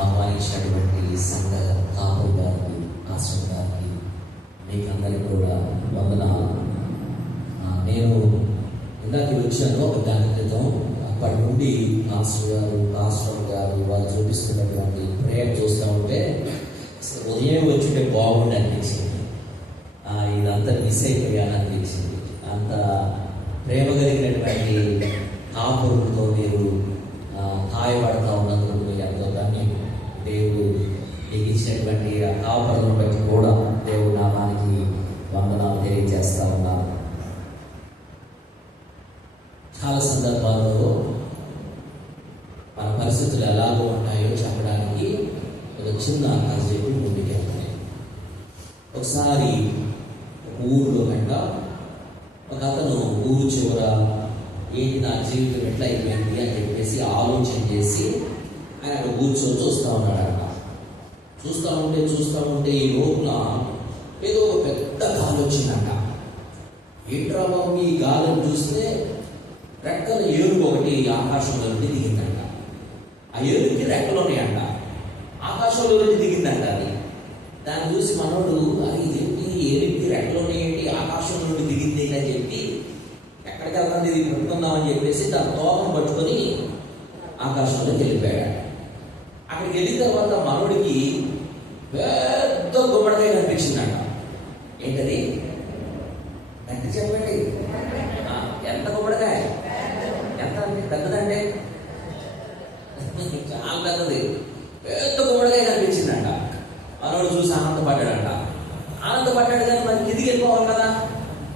ఆహ్వానించినటువంటి సంఘ కాపురి గారికి, ఆశ్రమ గారికి, మీకు అందరికీ కూడా వందనాలు. నేను ఇందాక వచ్చాను ఒక గంట క్రితం. అప్పటి నుండి ఆశ్రమ గారు వాళ్ళు చూపిస్తున్నటువంటి ప్రేయర్ చూస్తూ ఉంటే ఉదయం వచ్చింటే బాగుండి అనిపించింది. ఇదంతా మిస్ అయిపోయాను అనిపించింది. అంత ప్రేమ కలిగినటువంటి కాపురులతో మీరు హాయపడతా ఉన్నందుకు మీకు ఎంతో ధన్యం. దేవుడు మీకు ఇచ్చినటువంటి ఆ కాపురులను బట్టి కూడా దేవుడు నామానికి వందనాలు తెలియజేస్తా ఉన్నాను. చాలా సందర్భాల్లో మన పరిస్థితులు ఎలాగో ఉంటాయో చెప్పడానికి ఒక చిన్న కథ చెప్పి ముందుకెళ్తాయి. ఒకసారి ఊరిలో కంట ఒక అతను ఊరు చివర ఏంటి నా జీవితం ఎట్లా అయిపోయింది అని చెప్పేసి ఆలోచన చేసి ఆయన అక్కడ కూర్చొని చూస్తూ ఉన్నాడట. చూస్తూ ఉంటే ఈ లోపల ఏదో ఒక పెద్ద గాలి వచ్చిందంట. ఏంట్రా బాబు ఈ గాలిని చూస్తే రెక్కల ఏనుగు ఒకటి ఆకాశంలో నుండి దిగిందంట. ఆ ఏనుగుకి రెక్కలు ఉన్నాయంట. ఆకాశంలో నుండి దిగిందంట. అది దాన్ని చూసి మనోడు అది ఏంటి ఏనుగుకి రెక్కలు ఉన్నాయేంటి, ఆకాశం నుండి దిగింది అని చెప్పి ఎక్కడికి వెళ్తాను ఇది పట్టుకుందామని చెప్పేసి దాని తోకను పట్టుకొని ఆకాశంలోకి వెళ్ళిపోయాడు. అక్కడికి వెళ్ళిన తర్వాత మనోడికి పెద్ద గుమ్మడికాయ కనిపించిందంట. ఏంటది? అంటే చెప్పండి, ఎంత గుమ్మడికాయ? ఎంత పెద్దదంటే చాలా పెద్దది. పెద్ద గుమ్మడికాయ కనిపించిందంట. మనోడు చూసి ఆనందపడ్డాడంట. ఆనందపడ్డాడు కానీ మనకి కిందికి వెళ్ళిపోవాలి కదా.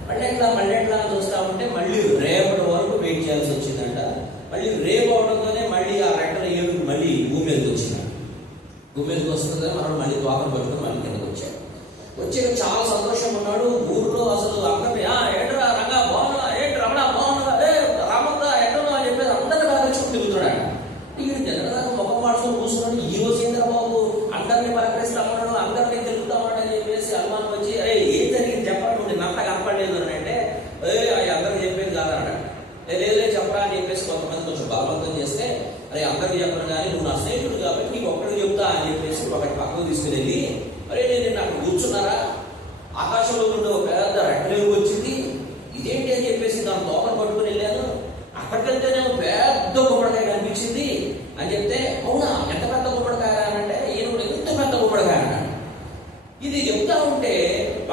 మళ్ళీ ఎట్లా చూస్తూ ఉంటే మళ్ళీ రేపటి వరకు వెయిట్ చేయాల్సి వచ్చిందంట. మళ్ళీ రేపు అవడంతోనే మళ్ళీ ఆ రెక్కల ఏడుగు మళ్ళీ భూమి మీదకి వచ్చిందంట. భూమి మీదకి వస్తుందని మనం మళ్ళీ తోకను పట్టుకుని మళ్ళీ కిందకి వచ్చాడు. వచ్చాక చాలా సంతోషం ఉన్నాడు. ఊరిలో అసలు అందరినీ ఏంట్రా రంగా బాగున్నా, ఏంటి రమణ బాగున్నా, రామంత ఎక్కడో అని చెప్పేసి అందరినీ బాగా చుట్టూ తిరుగుతున్నాడు. వీడు జనరదాకా ముఖం మార్చుకొని కూర్చున్నాడు. ఈ రోజు చంద్రబాబు అందరినీ పలకరిస్తామన్నాడు, అందరినీ తిరుగుతామన్నాడు అని చెప్పేసి అనుమానం వచ్చి ఏం జరిగింది చెప్పండి, నువ్వు అంతా కనపడలేదు అని అంటే అందరికి చెప్పేది కాదన్నాడు. లేదు చెప్పరా అని చెప్పేసి కొంతమంది కొంచెం బలవంతం చేస్తే అందరికి చెప్పను కానీ నువ్వు నా స్నేహితుడు కాబట్టి నీకు ఒక్కడికి చెప్తా అని చెప్పేసి ఒకటి పక్కకు తీసుకుని వెళ్ళి నేను అక్కడ కూర్చున్నారా, ఆకాశంలో నుండి ఒక పెద్ద రెక్కలేవు వచ్చింది, ఇదేంటి అని చెప్పేసి దాని తోకను పట్టుకుని వెళ్ళాను. అక్కడికెళ్తేనేమో పెద్ద గుమ్మడికాయ కనిపించింది అని చెప్తే అవునా ఎంత పెద్ద గుమ్మడికాయ అంటే ఈయన ఎంత పెద్ద గుమ్మడికాయ అన్నాడు. ఇది చెప్తా ఉంటే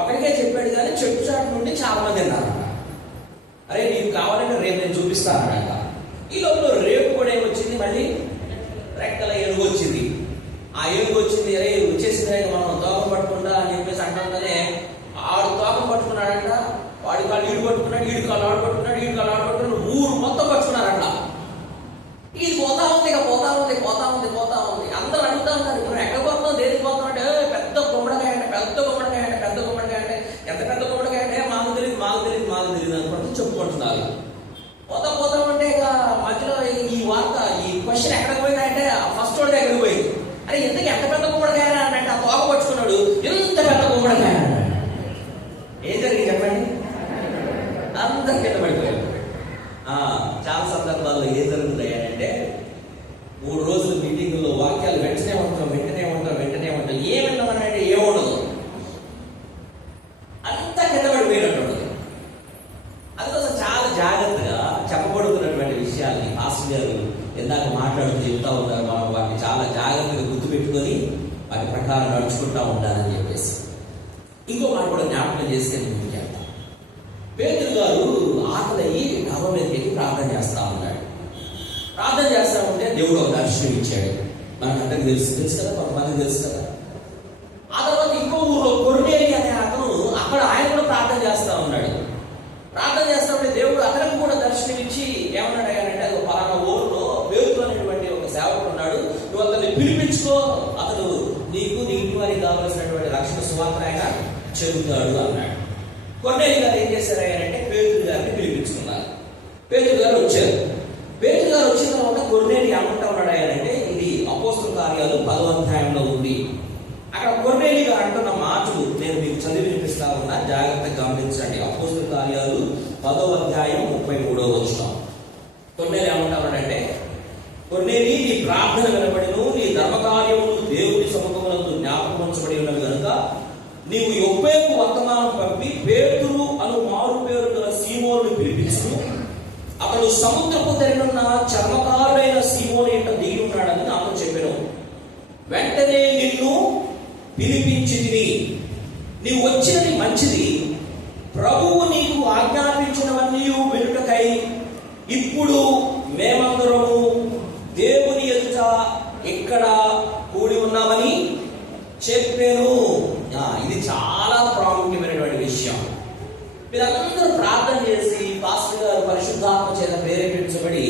ఒకరికే చెప్పాడు కానీ చెట్టు చాటు నుండి చాలా మంది అన్నారట. నీకు కావాలంటే రేపు నేను చూపిస్తానట. ఈ లోపల రేపు కూడా ఏమొచ్చింది, మళ్ళీ రెక్కల ఏనుగు వచ్చింది. ఆ ఏనుగు వచ్చింది, వచ్చేసింది మనం తోకం పట్టుకుంటా అని చెప్పేసి అంటుందనే ఆడు తోకం పట్టుకున్నాడంట. వాడి కాళ్ళు ఈడు పట్టుకున్నాడు, ఈడు కాళ్ళు ఆడు పట్టుకున్నాడు, ఈడు కాళ్ళు ఆడు పట్టుకున్నాడు, ఊరు మొత్తం పట్టుకున్నారంట. ఇది పోతా ఉంది అందరూ అడుగుతా ఉన్నారు, మనం ఎక్కడ పోతున్నాం, దేనికి పోతున్నాం అంటే పెద్ద గుమ్మడికాయ అంటే ఎంత పెద్ద గుమ్మడికాయ అంటే మాకు తెలియదు అనుకుంటూ చెప్పుకుంటున్నారు. పోతా ఉంటే ఇక మధ్యలో ఈ వార్త ఈ క్వశ్చన్ ఎక్కడికి పోయిందంటే ఫస్ట్ వాడి దగ్గరికి పోయింది. ఎందుకు ఎంత పెద్ద గుమ్మడికాయ అంటే ఆ తోక పట్టుకున్నాడు, ఎంత పెద్ద గుమ్మడికాయ అన్నాడు. ఏం జరిగింది చెప్పండి? అందరి కింద పడిపోయాడు. చాలా సందర్భాల్లో ఏం జరుగుతాయి అంటే 3 రోజుల మీటింగుల్లో వాక్యాలు వెంటనే ఉంటాం ఏమంటామనంటే ఏముండదు, అంతా కింద పడిపోయినట్టు. అందుకోసం చాలా జాగ్రత్తగా చెప్పబడుతున్నటువంటి విషయాల్ని పాస్టర్ గారు ఇందాక మాట్లాడుతూ చెప్తా ఉన్నారు. మనం వాటిని చాలా జాగ్రత్తగా గుర్తుపెట్టుకొని వాటి ప్రకారం నడుచుకుంటా ఉండాలని చెప్పేసి ఇంకో మాట కూడా జ్ఞాపకం చేస్తే ముందుకెళ్తాం. పేతురు గారు ఆకలయ్యి డాబా మీదకి వెళ్ళి ప్రార్థన చేస్తా ఉన్నాడు. ప్రార్థన చేస్తా ఉంటే దేవుడు ఒక దర్శనం ఇచ్చాడు. మనకు అందరికి తెలుసు కదా, కొంతమందికి తెలుసు కదా. ఆ తర్వాత ఇంకో ఊళ్ళో కొర్నేలి అనే అతను అక్కడ ఆయన కూడా ప్రార్థన చేస్తా ఉన్నాడు. ప్రార్థన చేస్తా ఉంటే దేవుడు అతనికి కూడా దర్శనం ఇచ్చి ఏమన్నాడు అంటే అది పలానా ఊరిలో పేతురు అనేటువంటి ఒక సేవకుడు ఉన్నాడు, నువ్వు అతన్ని పిలిపించుకో, అతను నీకు నీ ఇంటి వారికి కావలసినటువంటి రక్షణ సువార్త ఆయన చెబుతాడు అన్నాడు. కొర్నేలి గారు ఏం చేశారు అంటే పేతురు గారిని పిలిపించుకున్నారు. పేతురు గారు వచ్చారు. పేతురు గారు వచ్చిన తర్వాత కొర్నేలి ఏమంటా ఉన్నాడు అంటే ఇది అపోస్తల కార్యాలు 10వ అధ్యాయంలో ఉంది. అక్కడ కొర్నేలి గారు అంటున్న మాటలు నేను మీకు చదివి వినిపిస్తా ఉన్నా, జాగ్రత్తగా గమనించండి. అపోస్తల కార్యాలు 10వ అధ్యాయం 33వ వచనం. కొర్నేలి ఏమంటా ఉన్నాడంటే, కొర్నేలి నీ ప్రార్థన వినబడిను, నీ ధర్మకార్యము సముద్రపు తెరనున్న చర్మకారుడైన సీమోను ఇంట దిగి ఉన్నాడని నాతో చెప్పాను. వెంటనే నిన్ను పిలిపించితిని, నీవు వచ్చినది మంచిది. ప్రభువు నీకు ఆజ్ఞాపించినవన్నీ వినుటకై ఇప్పుడు మేమందరము దేవుని ఎదుట ఇక్కడ కూడి ఉన్నామని చెప్పాను. ఇది చాలా ప్రాముఖ్యమైనటువంటి విషయం. మీరందరూ ప్రార్థన చేసి పాస్టర్ గారు పరిశుద్ధాత్మ చేత ప్రేరేపించబడి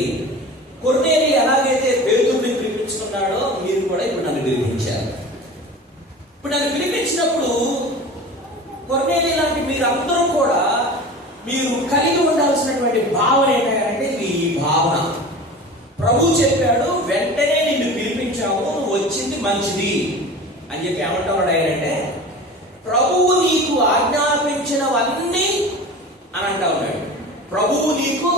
కొర్నేలి ఎలాగైతే పేతురుని పిలిపించుకున్నాడో మీరు కూడా ఇప్పుడు నన్ను పిలిపించారు. ఇప్పుడు నన్ను పిలిపించినప్పుడు కొర్నేలి లాంటి మీరందరూ కూడా మీరు కలిగి ఉండాల్సినటువంటి భావన ఏంటంటే ఈ భావన. ప్రభు చెప్పాడు, వెంటనే నిన్ను పిలిపించాము, నువ్వు వచ్చింది మంచిది అని చెప్పి ఏమంటాడు ఆయనంటే, ప్రభువు నీకు ఆజ్ఞాపించినవన్నీ అని అంటా ఉన్నాడు. ప్రభువు నీకు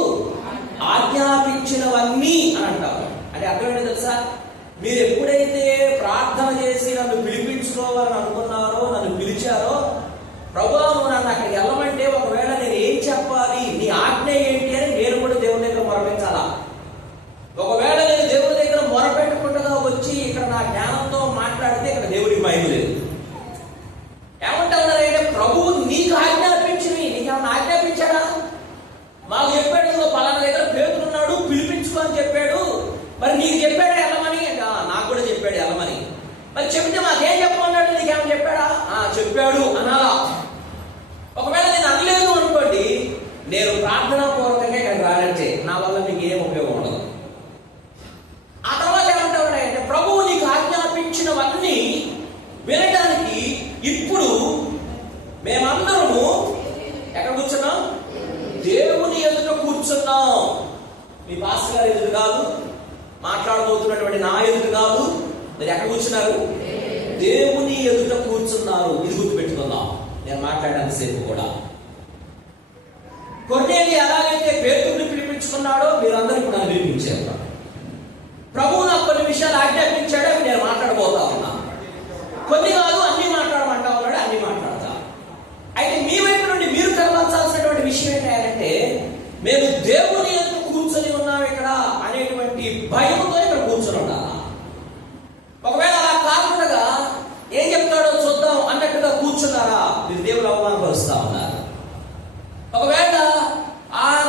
ఆజ్ఞాపించినవన్నీ అని అంటావు. అంటే అర్థం ఏంటో తెలుసా? మీరు ఎప్పుడైతే ప్రార్థన చేసి నన్ను పిలిపించుకోవాలని అనుకున్నారో, నన్ను పిలిచారో, ప్రభువా నువ్వు నన్ను అక్కడికి వెళ్ళమంటే ఒకవేళ నేను ఏం చెప్పాలి, నీ ఆజ్ఞ ఏంటి అని నేను కూడా దేవుని దగ్గర మొరపెట్టాలా. ఒకవేళ నేను దేవుని దగ్గర మొరపెట్టకుండా వచ్చి ఇక్కడ నా జ్ఞానంతో మాట్లాడితే ఇక్కడ దేవుడికి భయం లేదు. ఏమంటా ఉన్నారంటే, ప్రభువు నీకు ఆజ్ఞాపించినవి, నీకేమన్నా ఆజ్ఞాపించాడా? మాకు చెప్పాడు పలానా దగ్గర పేతురున్నాడు పిలిపించుకో అని చెప్పాడు, మరి నీకు చెప్పాడా వెళ్ళమని? నాకు కూడా చెప్పాడు వెళ్ళమని. మరి చెప్తే మాకేం చెప్పమన్నాడు, నీకేమన్నా చెప్పాడా? చెప్పాడు అనాలా. ఒకవేళ నేను అనలేదు అనుకోండి, నేను ప్రార్థనా పూర్వకంగా ఇక్కడ రానంటే నా వల్ల మీకు ఏం ఉపయోగం ఉండదు. ఆ తర్వాత ఏమంటా ఉన్నాయంటే, ప్రభువు నీకు ఆజ్ఞాపించినవన్నీ వినడానికి ఇప్పుడు మేమందరము ఎక్కడ కూర్చున్నాం? దేవుని ఎదుట కూర్చున్నాం. మీ పాస్టర్ గారి ఎదురు కాదు, మాట్లాడబోతున్నటువంటి నా ఎదురు కాదు. మీరు ఎక్కడ కూర్చున్నారు? దేవుని ఎదుట కూర్చున్నారు. ఇది గుర్తుపెట్టుకుందాం. నేను మాట్లాడేంతసేపు కూడా కొర్నేలి ఎలాగైతే పేతురుని పిలిపించుకున్నాడో మీరందరూ కూడా పిలిపించారు. ప్రభువు నాకు కొన్ని విషయాలు ఆజ్ఞాపించాడో అవి నేను మాట్లాడబోతా ఉన్నా. కొన్ని కాదు, అన్ని మాట్లాడమంటా ఉన్నాడు, అన్ని మాట్లాడతా. అయితే మీ వైపు నుండి మీరు కలవాల్సినటువంటి విషయం ఏంటంటే, మేము దేవుని ఎదుట కూర్చొని ఉన్నాం ఇక్కడ అనేటువంటి భయంతో ఇక్కడ కూర్చొని ఉండాలా. ఒకవేళ అలా కాకుండా ఏం చెప్తాడో చూద్దాం అన్నట్టుగా కూర్చున్నారా, మీరు దేవుడు అవమానపరుస్తా ఉన్నారు. ఒకవేళ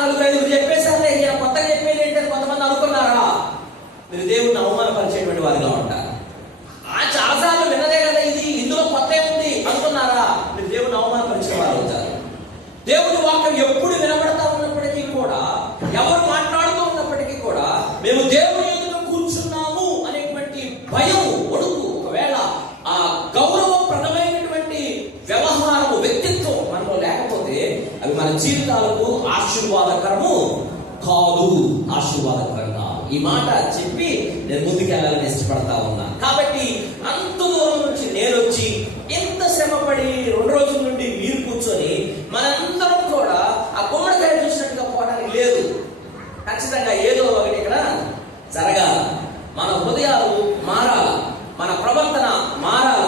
నలుగురు ఐదుగురు చెప్పేసారే, ఈయన కొత్తగా చెప్పేది ఏంటని కొంతమంది అనుకున్నారా, మీరు దేవుడిని అవమానపరిచేటువంటి వారిగా ఉంటారు. చాలాసార్లు విన్నదే కదా ఇది, ఇందులో కొత్త ఏముంది అనుకున్నారా, మీరు దేవుడిని అవమానపరిచిన వారు అవుతారు. దేవుడి వాక్యం ఎప్పుడు వినబడతా ఉన్నప్పటికీ కూడా, ఎవరు మాట్లాడుతూ ఉన్నప్పటికీ కూడా, మేము దేవుని ఎదుట కూర్చున్నాము అనేటువంటి భయం, ఒడుకు, ఒకవేళ ఆ గౌరవప్రదమైనటువంటి వ్యవహారము, వ్యక్తిత్వం మనలో లేకపోతే అవి మన జీవితాలకు ఆశీర్వాదకరము కాదు, ఆశీర్వాదకరంగా. ఈ మాట చెప్పి నేను ముందుకెళ్ళాలని ఇష్టపడతా ఉన్నా. కాబట్టి అంత దూరం నుంచి నేను వచ్చి ఎంత శ్రమపడి 2 రోజుల నుండి మీరు కూర్చొని మనందరం కూడా ఆ గుమ్మడికాయ చూసినట్టుగా పోవడానికి లేదు. ఖచ్చితంగా ఏదో ఒకటి ఇక్కడ జరగాల. మన హృదయాలు మారాల, మన ప్రవర్తన మారాల,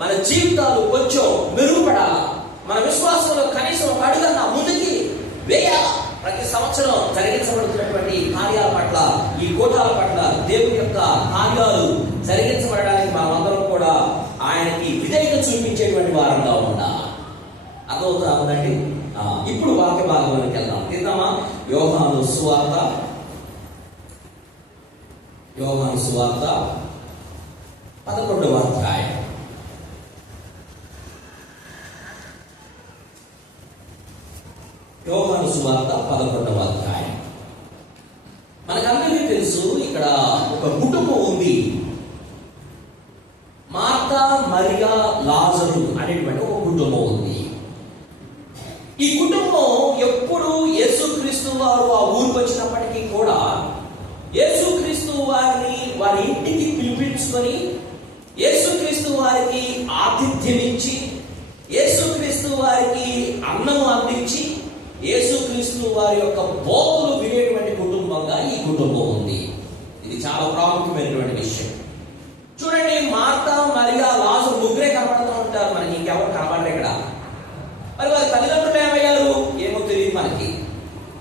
మన జీవితాలు కొంచెం మెరుగుపడాల, మన విశ్వాసంలో కనీసం ఒక అడుగన్నా ముందుకి వేయాల. ప్రతి సంవత్సరం జరిగించబడుతున్నటువంటి కార్యాల పట్ల, ఈ కూటాల పట్ల, దేవుని యొక్క కార్యాలు జరిగించబడడానికి మనమందరం కూడా ఆయనకి విధేయత చూపించేటువంటి వారంగా ఉండాలి. అర్థమవుతా ఉందండి? ఇప్పుడు వాక్య భాగంలోకి వెళ్దాం. తిందామా? యోహాను సువార్త 11వ అధ్యాయం. యోహాను సువార్త 11వ అధ్యాయం. మనకందరికీ తెలుసు, ఇక్కడ ఒక కుటుంబం ఉంది. మార్తా, మరియా, లాజరు అనేటువంటి ఒక కుటుంబం ఉంది. ఈ కుటుంబం ఎప్పుడు యేసుక్రీస్తు వారు ఆ ఊరికి వచ్చినప్పటికీ కూడా యేసుక్రీస్తు వారిని వారి ఇంటికి పిలిపించుకొని యేసుక్రీస్తు వారికి ఆతిథ్యం ఇచ్చి, యేసుక్రీస్తు వారికి అన్నము అందించి, యేసుక్రీస్తు వారి యొక్క బోధలు వినేటువంటి కుటుంబంగా ఈ కుటుంబం ఉంది. ఇది చాలా ప్రాముఖ్యమైనటువంటి విషయం. చూడండి, మార్తా, మరియా, లాజరు ముగ్గురే కనబడుతూ ఉంటారు మనకి, ఇంకెవరు కనబడరు ఇక్కడ. మరి వారి తల్లిదండ్రులు ఏమయ్యారు ఏమో తెలియదు మనకి.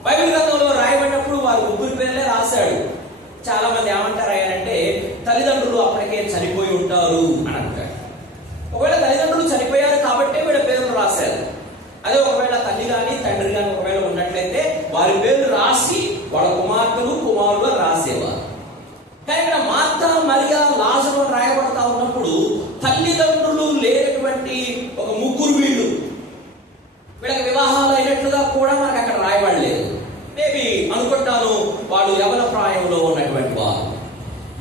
బైబిల్ గ్రంథంలో రాయబడినప్పుడు వారి ముగ్గురు పేర్లే రాశాడు. చాలా మంది ఏమంటారు అంటే తల్లిదండ్రులు అప్పటికే చనిపోయి ఉంటారు అని అంటారు. ఒకవేళ తల్లిదండ్రులు చనిపోయారు కాబట్టే వీళ్ళ పేర్లు రాశారు. అదే ఒకవేళ తల్లి కానీ తండ్రి కానీ ఒకవేళ ఉన్నట్లయితే వారి పేర్లు రాసి వాళ్ళ కుమార్తెలు కుమారులు రాసేవారు. కానీ ఇక్కడ మార్తా మరియా లాజరు రాయబడతా ఉన్నప్పుడు తల్లిదండ్రులు లేనటువంటి ఒక ముగ్గురు వీళ్ళకి వివాహాలు అయినట్లుగా కూడా మనకు అక్కడ రాయబడలేదు. మేబీ అనుకుంటాను వాళ్ళు యవన ప్రాయంలో ఉన్నటువంటి వారు.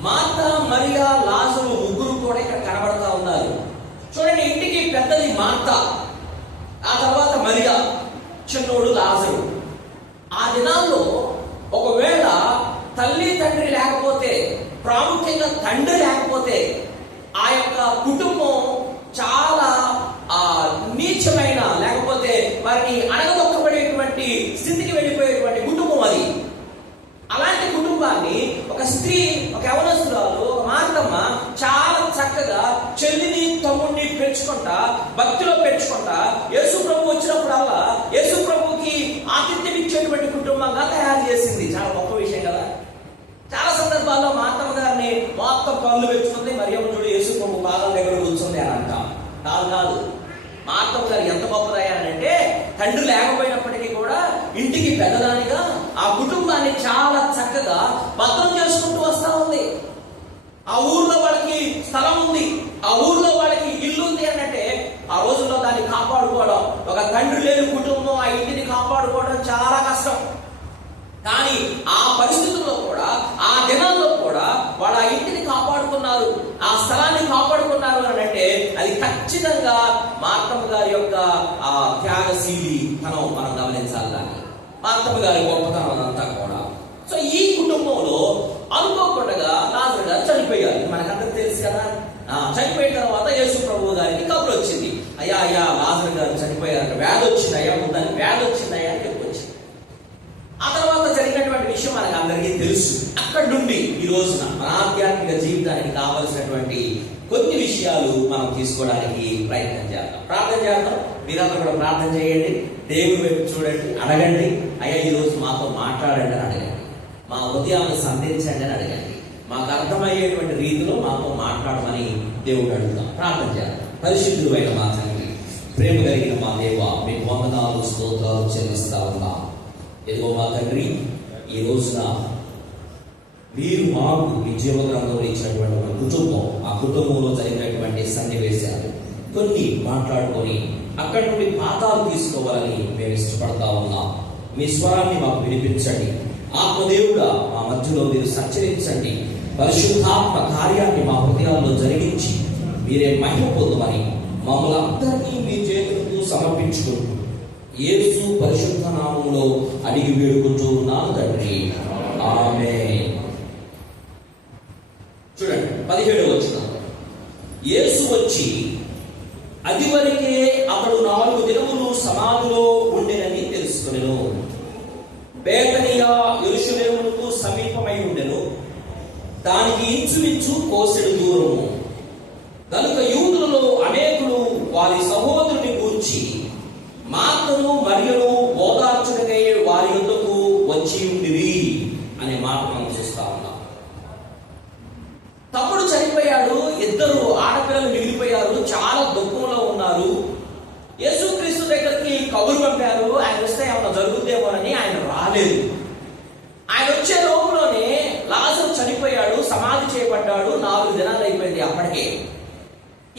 మార్తా మరియా లాజరు ముగ్గురు కూడా ఇక్కడ కనబడతా ఉన్నారు. చూడండి, ఇంటికి పెద్దది మార్తా, ఆ తర్వాత మరియా, చిన్నోడు లాజరు. ఆ దినాల్లో ఒకవేళ తల్లి తండ్రి లేకపోతే, ప్రాముఖ్యంగా తండ్రి లేకపోతే ఆ యొక్క కుటుంబం చాలా నీచమైన, లేకపోతే వారిని అణగదొక్కబడేటువంటి స్థితికి వెళ్ళిపోయేటువంటి కుటుంబం అది. అలాంటి కుటుంబాన్ని ఒక స్త్రీ, ఒక యవనస్తురాలు, ఒక మార్తమ్మ చాలా చక్కగా చెల్లిని తమ్ముడిని పెంచుకుంటా, భక్తిలో పెంచుకుంటా, యేసు ప్రభు వచ్చినప్పుడల్లా యేసు ప్రభుకి ఆతిథ్యం ఇచ్చేటువంటి కుటుంబంగా తయారు చేసింది. చాలా గొప్ప విషయం కదా. చాలా సందర్భాల్లో మార్తమ్మ గారిని మొత్తం పనులు పెంచుకుంది, మరియమ్మ చూడు యేసు ప్రభు పాదం దగ్గర కూర్చుంది అని అంటాం. కాదు, మార్తమ్మ గారు ఎంత గొప్పదయ్యారంటే తండ్రి లేకపోయినప్పటికీ కూడా ఇంటికి పెద్దదానిగా ఆ కుటుంబాన్ని చాలా చక్కగా భద్రం చేసుకుంటూ వస్తా ఉంది. ఆ ఊర్లో వాళ్ళకి స్థలం ఉంది, ఆ ఊర్లో వాళ్ళకి ఇల్లు ఉంది అన్నట్టే ఆ రోజుల్లో దాన్ని కాపాడుకోవడం, ఒక తండ్రి లేని కుటుంబం ఆ ఇంటిని కాపాడుకోవడం చాలా కష్టం. కానీ ఆ పరిస్థితుల్లో కూడా, ఆ దినాల్లో కూడా వాళ్ళు ఆ ఇంటిని కాపాడుకున్నారు, ఆ స్థలాన్ని కాపాడుకున్నారు అని అంటే అది ఖచ్చితంగా మార్తమ్మ గారి యొక్క ఆ త్యాగశీలి మనం గమనించాలి. దాన్ని మార్తమ్మ గారి గొప్పతనం అదంతా కూడా. సో ఈ కుటుంబంలో అనుకోకుండా లాజరు గారు చనిపోయారు. మనకందరికి తెలుసు కదా. చనిపోయిన తర్వాత యేసు ప్రభు గారికి కబురు వచ్చింది, అయ్యా లాజరు గారు చనిపోయారు, వ్యాధి వచ్చిందయ్యా, ముందని వ్యాధి వచ్చిందయ్యా అని చెప్పొచ్చింది. ఆ తర్వాత జరిగినటువంటి విషయం మనకు అందరికీ తెలుసు. అక్కడి నుండి ఈ రోజున మన ఆధ్యాత్మిక జీవితానికి కావలసినటువంటి కొన్ని విషయాలు మనం తీసుకోవడానికి ప్రయత్నం చేద్దాం. ప్రార్థన చేద్దాం. మీరందరూ కూడా ప్రార్థన చేయండి, దేవుని వైపు చూడండి, అడగండి, అయ్యా ఈ రోజు మాతో మాట్లాడండి అని అడగండి, మా హృదయాలను సంధించండి అని అడగండి, మాకు అర్థమయ్యేటువంటి రీతిలో మాతో మాట్లాడమని దేవుడు అడుగుతాం. ప్రార్థన చేద్దాం. పరిశుద్ధుడు అయిన మా తండ్రి, ప్రేమ కలిగిన మా దేవ, మీకు వందనాలు స్తోత్రాలు చెల్లిస్తా ఉన్నాం. ఎదుగో మా తండ్రి, ఈ రోజున మీరు మాకు మీ జీవగ్రంథంలో ఇచ్చినటువంటి ఒక కుటుంబం, ఆ కుటుంబంలో జరిగినటువంటి సన్నివేశాలు కొన్ని మాట్లాడుకొని అక్కడి నుండి పాఠాలు తీసుకోవాలని మేము ఇష్టపడతా ఉన్నాం. మీ స్వరాన్ని మాకు వినిపించండి. ఆత్మదేవుడా మా మధ్యలో మీరు సంచరించండి. పరిశుద్ధాత్మ కార్యాన్ని మా హృదయాల్లో జరిగించి మీరే మహిమ పొందమని మమ్మల్ని అందరినీ మీ చేతులకు సమర్పించుకుంటూ యేసు పరిశుద్ధ నామములో అడిగి వేడుకుంటూ ఉన్నాను తండ్రి, ఆమేన్. చూడండి 17వ వచనం. యేసు వచ్చి అది వరకే అతడు 4 దినములు సమాధిలో ఉండెనని తెలుసుకొనెను. బేతనియా యెరూషలేమునకు సమీపమై ఉండెను, దానికి ఇంచుమించు కోసెడు దూరము. కనుక యూదులలో అనేకులు వారి సహోదరుని గూర్చి మార్తను మరియను ఓదార్చుటకై వారి యొద్దకు వచ్చి ఉండిరి అనే మాట మనం చూస్తా ఉన్నాం. తమ్ముడు చనిపోయాడు, 2 ఆడపిల్లలు మిగిలిపోయారు, చాలా దుఃఖంలో ఉన్నారు. యేసుక్రీస్తు దగ్గరికి కబురు పంపారు, ఆయన వస్తే ఏమైనా జరుగుతుందేమోనని. ఆయన రాలేదు. ఆయన వచ్చే లోపులోనే లాజరు చనిపోయాడు, సమాధి చేయబడ్డాడు. 4 దినాలు అయిపోయింది అప్పటికే.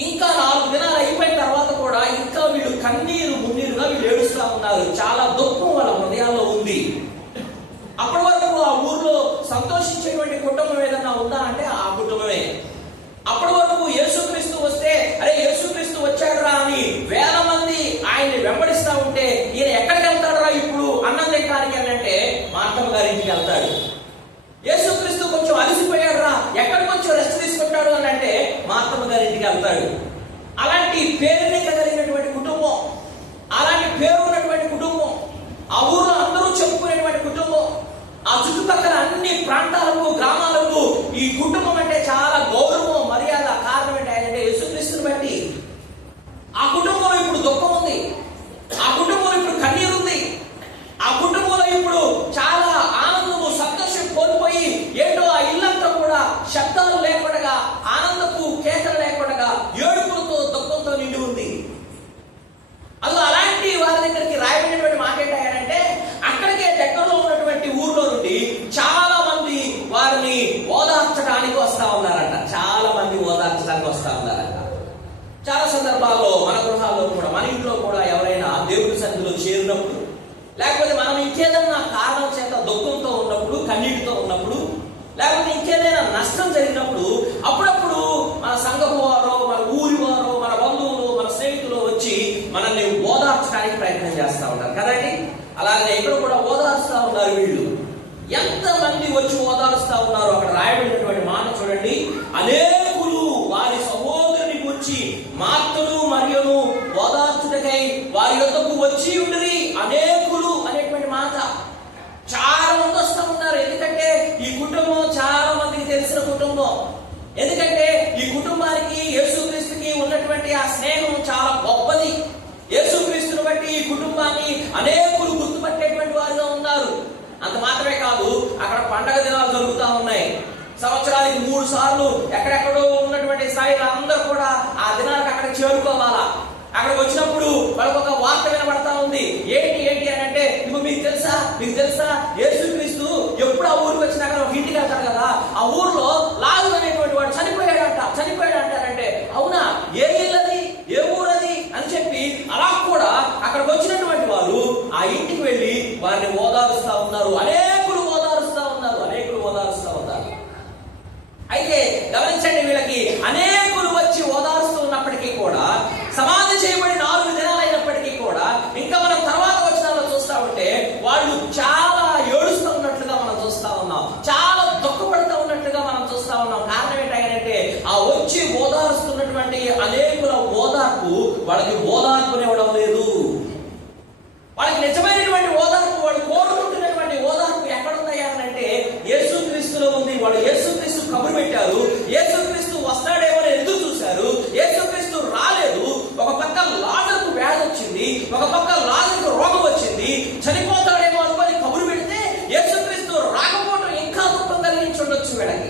ఇంకా 4 దినాలు అయిపోయిన తర్వాత కూడా ఇంకా వీళ్ళు కన్నీరు మున్నీరుగా వీళ్ళు ఏడుస్తూ ఉన్నారు. చాలా దుఃఖం వాళ్ళ హృదయాల్లో ఉంది. అప్పటి వరకు ఆ ఊర్లో సంతోషించేటువంటి కుటుంబం ఏదన్నా ఉందా అంటే ఆ కుటుంబమే. అప్పటి వరకు యేసుక్రీస్తు వస్తే అరే యేసుక్రీస్తు వచ్చాడురా అని వేల మంది ఆయన్ని వెంబడిస్తా ఉంటే ఈయన ఎక్కడికి వెళ్తాడురా ఇప్పుడు అన్నం తినడానికి అంటే మార్తమ్మ గారి ఇంటికి వెళ్తాడు. యేసుక్రీస్తు కొంచెం అలసిపోయాడురా, ఎక్కడికి కొంచెం రెస్ట్ తీసుకుంటాడు అని అంటే మార్తమ్మ గారి ఇంటికి వెళ్తాడు. అలాంటి పేరునిక కలిగినటువంటి కుటుంబం, అలాంటి పేరు ఉన్నటువంటి కుటుంబం, ఆ ఊర్లో అందరూ చెప్పుకునేటువంటి కుటుంబం, ఆ చుట్టుపక్కల అన్ని ప్రాంతాలకు గ్రామాలకు ఈ కుటుంబం అంటే చాలా గౌరవం మర్యాద. కారణం ఏంటంటే యేసుక్రీస్తుని బట్టి. ఆ కుటుంబంలో ఇప్పుడు దుఃఖం ఉంది, ఆ కుటుంబంలో ఇప్పుడు కన్నీరు ఉంది, ఆ కుటుంబంలో ఇప్పుడు చాలా ఆనందము ఓదార్చడానికి వస్తా ఉన్నారంట. చాలా సందర్భాల్లో మన గృహాల్లో కూడా, మన ఇంట్లో కూడా ఎవరైనా దేవుడి సన్నిధిలో చేరినప్పుడు, లేకపోతే మనం ఇంకేదన్నా కారణం చేత దుఃఖంతో ఉన్నప్పుడు, కన్నీటితో ఉన్నప్పుడు, లేకపోతే ఇంకేదైనా నష్టం జరిగినప్పుడు, అప్పుడప్పుడు మన సంఘపు వారో, మన ఊరి వారో, మన బంధువులు, మన స్నేహితులు వచ్చి మనల్ని ఓదార్చడానికి ప్రయత్నం చేస్తూ ఉంటారు కదండి. అలాగే ఇక్కడ కూడా ఓదార్చుతా ఉన్నారు వీళ్ళు. ఎంతమంది వచ్చి ఓదారుస్తా ఉన్నారు? అక్కడ రాయబడినటువంటి మాట చూడండి. అనేకులు వారి సహోదరుని గురించి మార్తను మరియును ఓదార్చుటకై వారి యొద్దకు వచ్చి ఉండిరి. అనేకులు అనేటువంటి మాట. చాలా మంది వస్తూ ఉన్నారు. ఎందుకంటే ఈ కుటుంబం చాలా మందికి తెలిసిన కుటుంబం. ఎందుకంటే ఈ కుటుంబానికి యేసుక్రీస్తుకి ఉన్నటువంటి ఆ స్నేహం చాలా గొప్పది. యేసుక్రీస్తుని బట్టి ఈ కుటుంబాన్ని అనేకులు గుర్తుపట్టేటువంటి వారుగా ఉన్నారు. అంత మాత్రమే కాదు, అక్కడ పండగ దినాలు జరుగుతూ ఉన్నాయి. సంవత్సరానికి 3 సార్లు ఎక్కడెక్కడో ఉన్నటువంటి స్థాయిలో అందరూ కూడా ఆ దినాలకు అక్కడ చేరుకోవాలా. అక్కడికి వచ్చినప్పుడు వాళ్ళకి ఒక వార్త వినబడతా ఉంది. ఏంటి అని అంటే, మీకు తెలుసా యేసుక్రీస్తు ఎప్పుడు ఆ ఊరికి వచ్చినా అక్కడ ఒక ఇంటికి వెళ్తారు కదా, ఆ ఊర్లో లాజరు అనేటువంటి వాడు చనిపోయాడు అంటారంటే, అవునా, ఏ ఇల్లది, ఏ ఊరది అని చెప్పి అలా కూడా అక్కడికి వచ్చినటువంటి వారు ఆ ఇంటికి వెళ్ళి వారిని ఓదారుస్తా ఉన్నారు. అనేకులు ఓదారుస్తా ఉన్నారు. అయితే గమనించండి, వీళ్ళకి అనేకులు వచ్చి ఓదారుస్తూ ఉన్నప్పటికీ కూడా, సమాధి చేయబడి 4 దినాలు అయినప్పటికీ కూడా, ఇంకా మనం తర్వాత వచనాల్లో చూస్తా ఉంటే వాళ్ళు చాలా ఏడుస్తూ ఉన్నట్లుగా మనం చూస్తా ఉన్నాం. చాలా దుఃఖపడుతూ ఉన్నట్లుగా మనం చూస్తా ఉన్నాం. కారణం ఏంటంటే, ఆ వచ్చి ఓదారుస్తున్నటువంటి అనేకుల ఓదార్పు వాళ్ళకి ఓదార్పునివ్వడం లేదు. వాళ్ళకి నిజమైనటువంటి ఓదార్పు, వాళ్ళు కోరుకుంటున్నటువంటి ఓదార్పు ఎక్కడున్నాయా అంటే యేసుక్రీస్తులో ఉంది. వాళ్ళు యేసుక్రీస్తు కబురు పెట్టారు. యేసుక్రీస్తు వస్తాడేమో ఎదురు చూశారు. యేసుక్రీస్తు రాలేదు. ఒక పక్క లాజరుకు వ్యాధి వచ్చింది, ఒక పక్క లాజరుకు రోగం వచ్చింది. చనిపోతాడేమో అనుకొని కబురు పెడితే యేసుక్రీస్తు రాకపోవడం ఇంకా దుఃఖం కలిగించుండొచ్చు వీళ్ళకి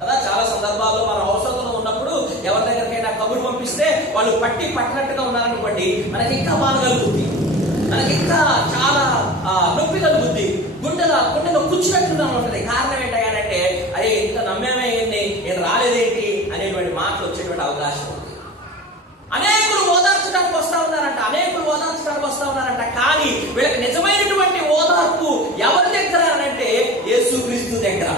కదా. చాలా సందర్భాల్లో మన అవసరంలో ఉన్నప్పుడు ఎవరి దగ్గరికైనా కబురు పంపిస్తే వాళ్ళు పట్టినట్టుగా ఉన్నారనుకోండి, మనకి ఇంకా బాధ కలుగుతుంది, మనకి ఇంకా చాలా నొప్పి కలుగుతుంది, గుండెలో కూర్చున్నట్టుగా ఉంటుంది. కారణం ఏంటంటే, అరే ఇంత నమ్మేమే ఏంటి, నేను రాలేదేంటి అనేటువంటి మాటలు వచ్చేటువంటి అవకాశం ఉంది. అనేకులు ఓదార్చడానికి వస్తా ఉన్నారంట. కానీ వీళ్ళకి నిజమైనటువంటి ఓదార్పు ఎవరి దగ్గర అంటే యేసుక్రీస్తు దగ్గర.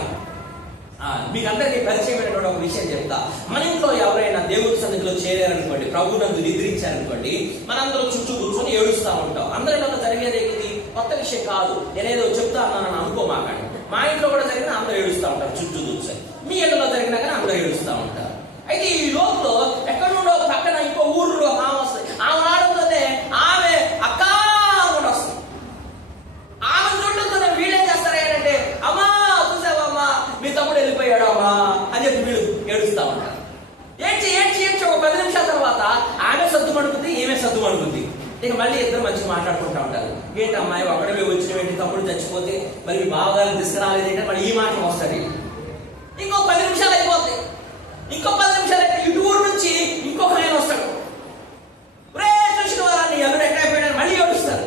మీకు అందరికీ పరిచయమైనటువంటి ఒక విషయం చెప్తా. మన ఇంట్లో ఎవరైనా దేవుడి సన్నిధిలో చేరారనుకోండి, ప్రభువునందు నిద్రించారనుకోండి, మనందరం చుట్టూ కూర్చొని ఏడుస్తూ ఉంటాం. అందరిలో జరిగేది ఇది కొత్త విషయం కాదు. నేనేదో చెప్తా అన్నానని అనుకోమాకండి. మా ఇంట్లో కూడా జరిగిన అందరూ ఏడుస్తూ ఉంటారు చుట్టూ కూర్చొని. మీ ఇంట్లో జరిగినా కానీ అందరూ ఏడుస్తూ ఉంటారు. అయితే ఈ లోపల ఎక్కడుండో పక్కన ఇంకో ఊళ్ళో ఆమె వస్తుంది. ఆమె ఆడంతోనే ఆమె అక్కా కూడా వస్తుంది. ఆమె చూడటంతోనే వీళ్ళేం చేస్తారు అంటే, అమ్మా చూసావమ్మా మీ తమ్ముడు వెళ్ళిపోయాడు అమ్మా అని చెప్పి వీళ్ళు ఏడుస్తూ ఉంటారు. ఏడ్చి ఒక 10 నిమిషాల తర్వాత ఆమె సద్దుమణుకుతుంది, ఈమె సద్దుమణుకుతుంది. ఇక మళ్ళీ ఇద్దరు మంచిగా మాట్లాడుకుంటూ ఉంటారు. ఏంటి అమ్మాయి ఒక్కడే వచ్చినవేంటి, తమ్ముడు చచ్చిపోతే మరి మీ బావగారిని తీసుకురాలేదంటే మళ్ళీ ఈ మాట వస్తుంది. ఇంకో 10 నిమిషాలు అయిపోతాయి. ఇంకో 10 నిమిషాలు అయితే ఇటు ఊరు నుంచి ఇంకొక ఆయన వస్తాడు. చూసిన వారాన్ని ఎవరు ఎక్కడైపోయాడని మళ్ళీ ఏడుస్తారు.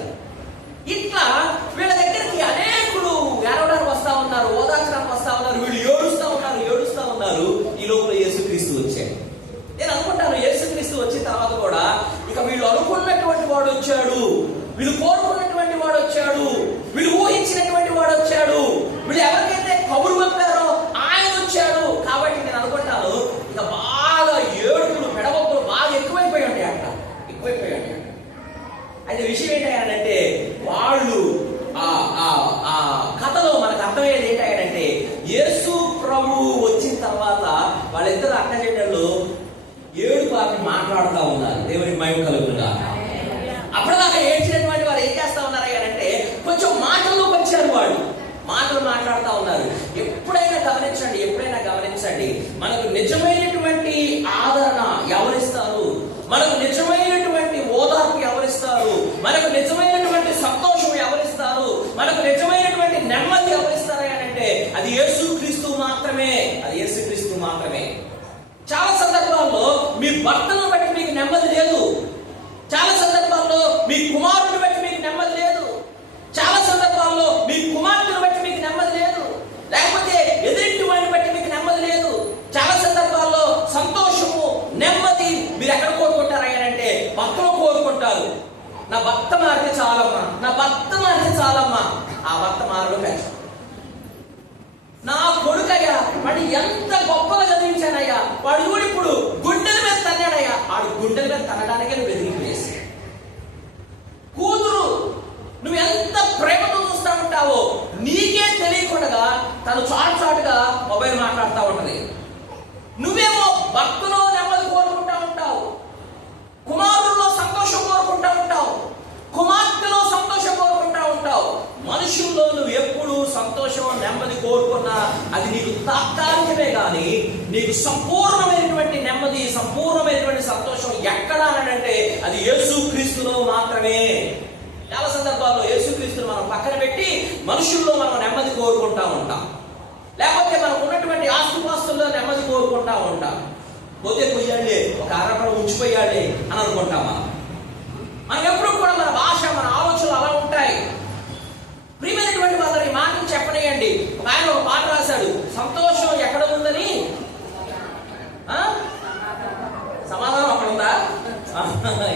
ఇట్లా వీళ్ళ దగ్గరికి అనేకులు ఏడవడానికి వస్తా ఉన్నారు, ఓదార్చడానికి వస్తా ఉన్నారు. వీళ్ళు ఏడుస్తూ ఉన్నారు. ఈ లోపల యేసుక్రీస్తు వచ్చాడు. నేను అనుకుంటాను, యేసుక్రీస్తు వచ్చిన తర్వాత కూడా ఇక వీళ్ళు అనుకున్నటువంటి వాడు వచ్చాడు, వీళ్ళు కోరుకున్నటువంటి వాడు వచ్చాడు, వీళ్ళు ఊహించినటువంటి వాడు వచ్చాడు, వీళ్ళు ఎవరికైతే కబురు పంపారో ఆయన వచ్చాడు. కాబట్టి నేను అనుకుంటాను, ఇక బాగా ఏడుపులు పెడవప్పులు బాగా ఎక్కువైపోయి ఉంటాయి. అయితే విషయం ఏంటంటే, వాళ్ళు ఆ కథలో మనకు అర్థమయ్యేది ఏంటంటే, యేసు ప్రభు వచ్చిన తర్వాత వాళ్ళిద్దరు అక్క చెల్లెళ్ళు ఏడుపాకి మాట్లాడుతూ ఉన్నారు. దేవునికి మహిమ కలుగునుగాక. అప్పటిదాకా ఏడ్చినటువంటి వారు ఏం చేస్తా ఉన్నారు అంటే, కొంచెం మాటల్లోకి వచ్చారు. వాళ్ళు మాటలు మాట్లాడుతూ ఉన్నారు. ఎప్పుడైనా గమనించండి, మనకు నిజమైనటువంటి ఆదరణ ఎవరిస్తారు, మనకు నిజమైనటువంటి ఓదార్పు ఎవరిస్తారు, మనకు నిజమైనటువంటి సంతోషం ఎవరిస్తారు, మనకు నిజమైనటువంటి నెమ్మది ఎవరిస్తారు అంటే అది యేసుక్రీస్తు మాత్రమే. చాలా సందర్భాల్లో మీ భర్తను బట్టి మీకు నెమ్మది లేదు. చాలా సందర్భాల్లో మీ కుమారుని బట్టి మీకు నెమ్మది లేదు. చాలా సందర్భాల్లో మీ కుమార్తెను బట్టి మీకు నెమ్మది లేదు. లేకపోతే ఎదురింటి వాడిని బట్టి మీకు నెమ్మది లేదు. చాలా సందర్భాల్లో సంతోషము నెమ్మది మీరు ఎక్కడ కోరుకుంటారంటే భర్తలో కోరుకుంటారు. నా భర్త మారితే చాలమ్మా, నా భర్త మారితే చాలమ్మా. ఆ భర్త మారడం కష్టం. నా కొడుకయ్యా, వాడు ఎంత గొప్పగా చదివించానయ్యా, వాడు కూడా ఇప్పుడు గుండెల మీద తన్నాడయ్యా, వాడు గుండెల మీద తనడానికే నువ్వు ఎదిరికి వేసి. కూతురు నువ్వు ఎంత ప్రేమతో చూస్తా ఉంటావో నీకే తెలియకుండా తను చాటుగా మొబైల్ మాట్లాడుతూ ఉంటది. నువ్వేమో భర్తలో నెమ్మది కోరుకుంటా ఉంటావు, కుమారుల్లో సంతోషం కోరుకుంటా ఉంటావు, కుమార్తెలో సంతోషం కోరుకుంటా ఉంటావు. మనుషుల్లో నువ్వు ఎప్పుడు సంతోషం నెమ్మది కోరుకున్నా అది నీకు తాత్కాలికమే కానీ నీకు సంపూర్ణమైనటువంటి నెమ్మది, సంపూర్ణమైనటువంటి సంతోషం ఎక్కడ అంటే అది యేసుక్రీస్తులో మాత్రమే. చాలా సందర్భాల్లో యేసుక్రీస్తును మనం పక్కన పెట్టి మనుషుల్లో మనం నెమ్మది కోరుకుంటా ఉంటాం, లేకపోతే మనకు ఉన్నటువంటి ఆస్తుపాస్తుల్లో నెమ్మది కోరుకుంటా ఉంటాం. పోతే పోయాడే, ఒక అరపడ ఉంచిపోయాడే అని అనుకుంటామా? మనం ఎప్పుడు కూడా మన భాష, మన ఆలోచనలు అలా ఉంటాయి. ప్రియమైనటువంటి వాళ్ళని మాటలు చెప్పనేయండి. ఒక ఆయన ఒక పాట రాశాడు, సంతోషం ఎక్కడ ఉందని. సమాధానం అక్కడ ఉందా?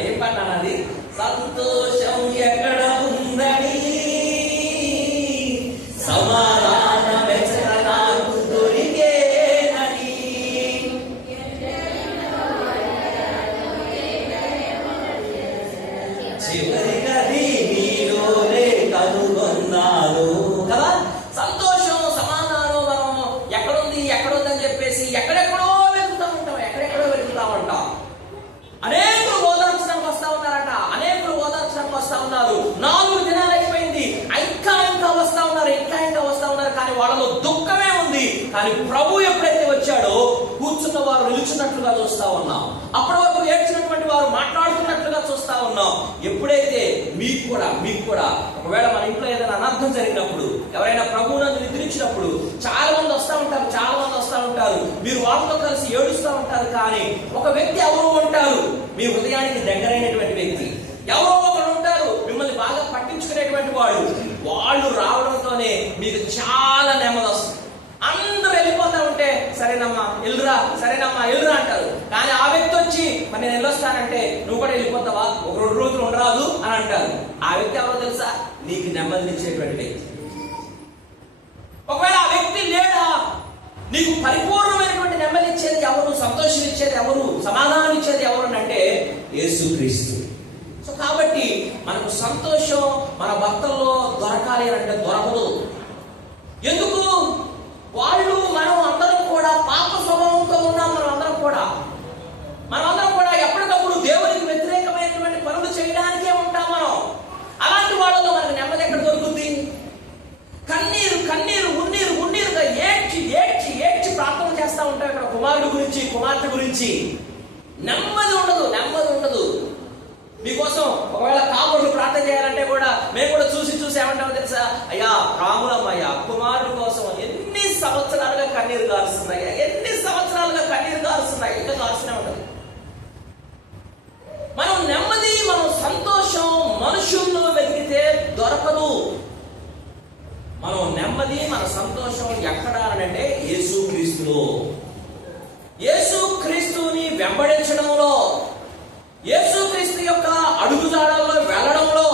ఏం పాట అన్నది? సంతోషం ఎక్కడ ఉందని సమాధానం నాకు దొరికేనని. చివరిగా నీలోనే కనుగొన్నాను కదా. సంతోషం, సమాధానం మనం ఎక్కడుందని చెప్పేసి ఎక్కడెక్కడో వెతుకుతా ఉంటాం, ఎక్కడెక్కడో వెతుకుతా ఉంటాం. అనేకులు ఓదార్చడానికి వస్తా ఉన్నారట, అనేకులు ఓదార్చడానికి వస్తా ఉన్నారు. 4 దినాలు అయిపోయింది, ఇంకా వస్తా ఉన్నారు, ఇంకా వస్తా ఉన్నారు. కానీ వాళ్ళలో దుఃఖమే ఉంది. కానీ ప్రభు ఎప్పుడైతే వచ్చాడో కూర్చున్న వారు నిలుచున్నట్లుగా చూస్తా ఉన్నాం, అప్పటి వరకు ఏడ్చినటువంటి వారు మాట్లాడుతున్నట్లుగా చూస్తా ఉన్నాం. ఎప్పుడైతే మీకు కూడా ఒకవేళ మన ఇంట్లో ఏదైనా అనర్థం జరిగినప్పుడు, ఎవరైనా ప్రభువునందు నిద్రించినప్పుడు చాలా మంది వస్తా ఉంటారు, మీరు వాళ్ళతో కలిసి ఏడుస్తూ ఉంటారు. కానీ ఒక వ్యక్తి ఎవరో ఉంటారు, మీ హృదయానికి దగ్గరైనటువంటి వ్యక్తి ఎవరో ఒకరు ఉంటారు, మిమ్మల్ని బాగా పట్టించుకునేటువంటి వాళ్ళు రావడంతోనే మీకు చాలా నెమ్మది వస్తుంది. అందరూ వెళ్ళిపోతా ఉంటే సరేనమ్మా ఎల్లురా అంటారు. కానీ ఆ వ్యక్తి వచ్చి మరి నేను వెళ్ళొస్తానంటే నువ్వు కూడా వెళ్ళిపోతావా, ఒక 2 రోజులు ఉండరాదు అని అంటారు. ఆ వ్యక్తి ఎవరో తెలుసా? నీకు నెమ్మదినిచ్చేటువంటి వ్యక్తి. ఒకవేళ ఆ వ్యక్తి లేడా, నీకు పరిపూర్ణమైనటువంటి నెమ్మది ఇచ్చేది ఎవరు, సంతోషం ఇచ్చేది ఎవరు, సమాధానం ఇచ్చేది ఎవరు అంటే యేసుక్రీస్తు. సో కాబట్టి మనకు సంతోషం మన భక్తుల్లో దొరకాలి అంటే దొరకదు. ఎందుకు? మనం అందరం కూడా పాప స్వభావంతో ఉన్నాం. మనమందరం కూడా ఎప్పటికప్పుడు దేవునికి వ్యతిరేకమైనటువంటి పనులు చేయడానికే ఉంటాం మనం. అలాంటి వాళ్ళలో మనకు నెమ్మది ఎక్కడ దొరుకుతుంది? కన్నీరు ఉన్నీరుగా ఏడ్చి ప్రార్థన చేస్తా ఉంటాం ఇక్కడ కుమారుడు గురించి, కుమార్తె గురించి. నెమ్మది ఉండదు. మీకోసం ఒకవేళ కాపురులు ప్రార్థన చేయాలంటే కూడా మేము కూడా చూసి ఏమంటామో తెలుసా? అయ్యా రాములమ్మయ్యా, కుమారుడు కోసం ఎన్ని సంవత్సరాలుగా కన్నీరు కారుస్తున్నాయి, ఇంకా కారుస్తూనే ఉండదు. మనం నెమ్మది, మనం సంతోషం మనుషుల్లో వెతికితే దొరకదు. మనం నెమ్మది, మన సంతోషం ఎక్కడ అంటే యేసుక్రీస్తులో. యేసుక్రీస్తుని వెంబడించడంలో, యేసుక్రీస్తు యొక్క అడుగుజాడల్లో వెళ్ళడంలో,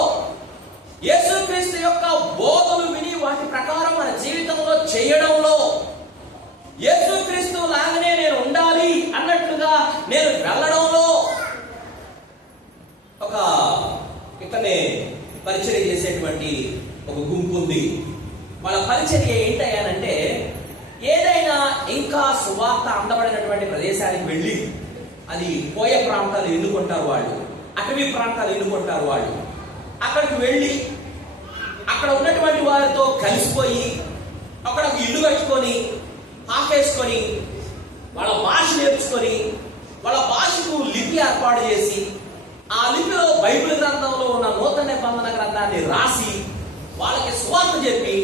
యేసుక్రీస్తు యొక్క బోధలు విని వాటి ప్రకారం మన జీవితంలో చేయడంలో, యేసుక్రీస్తు లాగానే నేను ఉండాలి అన్నట్లుగా నేను వెళ్ళడంలో. ఒక ఇక్కడనే పరిచర్య చేసేటువంటి ఒక గుంపు ఉంది. వాళ్ళ పరిచర్య ఏంటయ్యానంటే, ఏదైనా ఇంకా సువార్త అందబడినటువంటి ప్రదేశానికి వెళ్ళి, అది కోయ ప్రాంతాలు ఎన్నుకుంటారు వాళ్ళు, అటవీ ప్రాంతాలు ఎన్నుకుంటారు వాళ్ళు. అక్కడికి వెళ్ళి అక్కడ ఉన్నటువంటి వారితో కలిసిపోయి అక్కడ ఒక ఇల్లు కట్టుకొని పాకేసుకొని వాళ్ళ భాష నేర్చుకొని వాళ్ళ భాషకు లిపి ఏర్పాటు చేసి ఆ లిపిలో బైబిల్ గ్రంథంలో ఉన్న నూతన నిబంధన గ్రంథాన్ని రాసి వాళ్ళకి సువార్త చెప్పి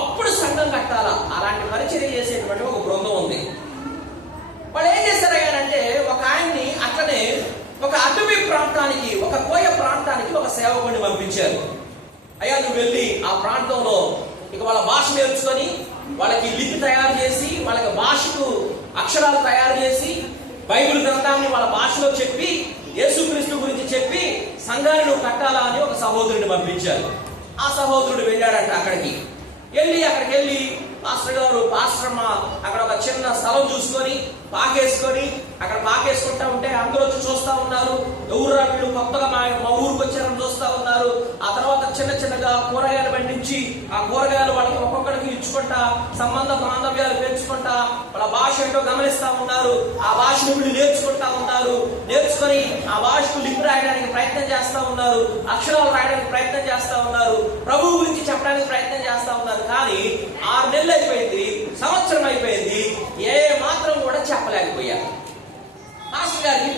అప్పుడు సంఘం కట్టాలా. అలాంటి పరిచర్య చేసేటువంటి ఒక బృందం ఉంది. వాళ్ళు ఏం చేశారంటే, ఒక ఆయన్ని అట్లనే ఒక అటవీ ప్రాంతానికి, ఒక కోయ ప్రాంతానికి ఒక సేవకుడిని పంపించారు. అయ్యా నువ్వు వెళ్ళి ఆ ప్రాంతంలో ఇక వాళ్ళ భాష నేర్చుకొని వాళ్ళకి లిపి తయారు చేసి, వాళ్ళకి భాషకు అక్షరాలు తయారు చేసి బైబిల్ గ్రంథాన్ని వాళ్ళ భాషలో చెప్పి యేసుక్రీస్తు గురించి చెప్పి సంఘాన్ని నువ్వు కట్టాలా అని ఒక సహోదరుడిని పంపించారు. ఆ సహోదరుడు వెళ్ళాడంట. అక్కడికి వెళ్ళి పాస్టర్ గారు పాస్టర్మ అక్కడ ఒక చిన్న స్థలం చూసుకొని అక్కడ పాకేసుకుంటా ఉంటే అందరూ వచ్చి చూస్తా ఉన్నారు. ఎవరు వీళ్ళు కొత్తగా మా ఊరికి వచ్చారని చూస్తా ఉన్నారు. ఆ తర్వాత చిన్నగా కూరగాయలు పండించి ఆ కూరగాయలు వాళ్ళకి ఒక్కొక్కరికి ఇచ్చుకుంటా సంబంధ బాంధవ్యాలు పెంచుకుంటా వాళ్ళ భాష ఏంటో గమనిస్తా ఉన్నారు. ఆ భాషను వీళ్ళు నేర్చుకొని ఆ భాషకు లిపి రాయడానికి ప్రయత్నం చేస్తా ఉన్నారు. అక్షరాలు రాయడానికి ప్రయత్నం చేస్తా ఉన్నారు. ప్రభువు గురించి చెప్పడానికి ప్రయత్నం చేస్తా ఉన్నారు. కానీ 6 నెలలు అయిపోయింది, సంవత్సరం అయిపోయింది, ఏ మాత్రం కూడా చెప్పలేకపోయారు.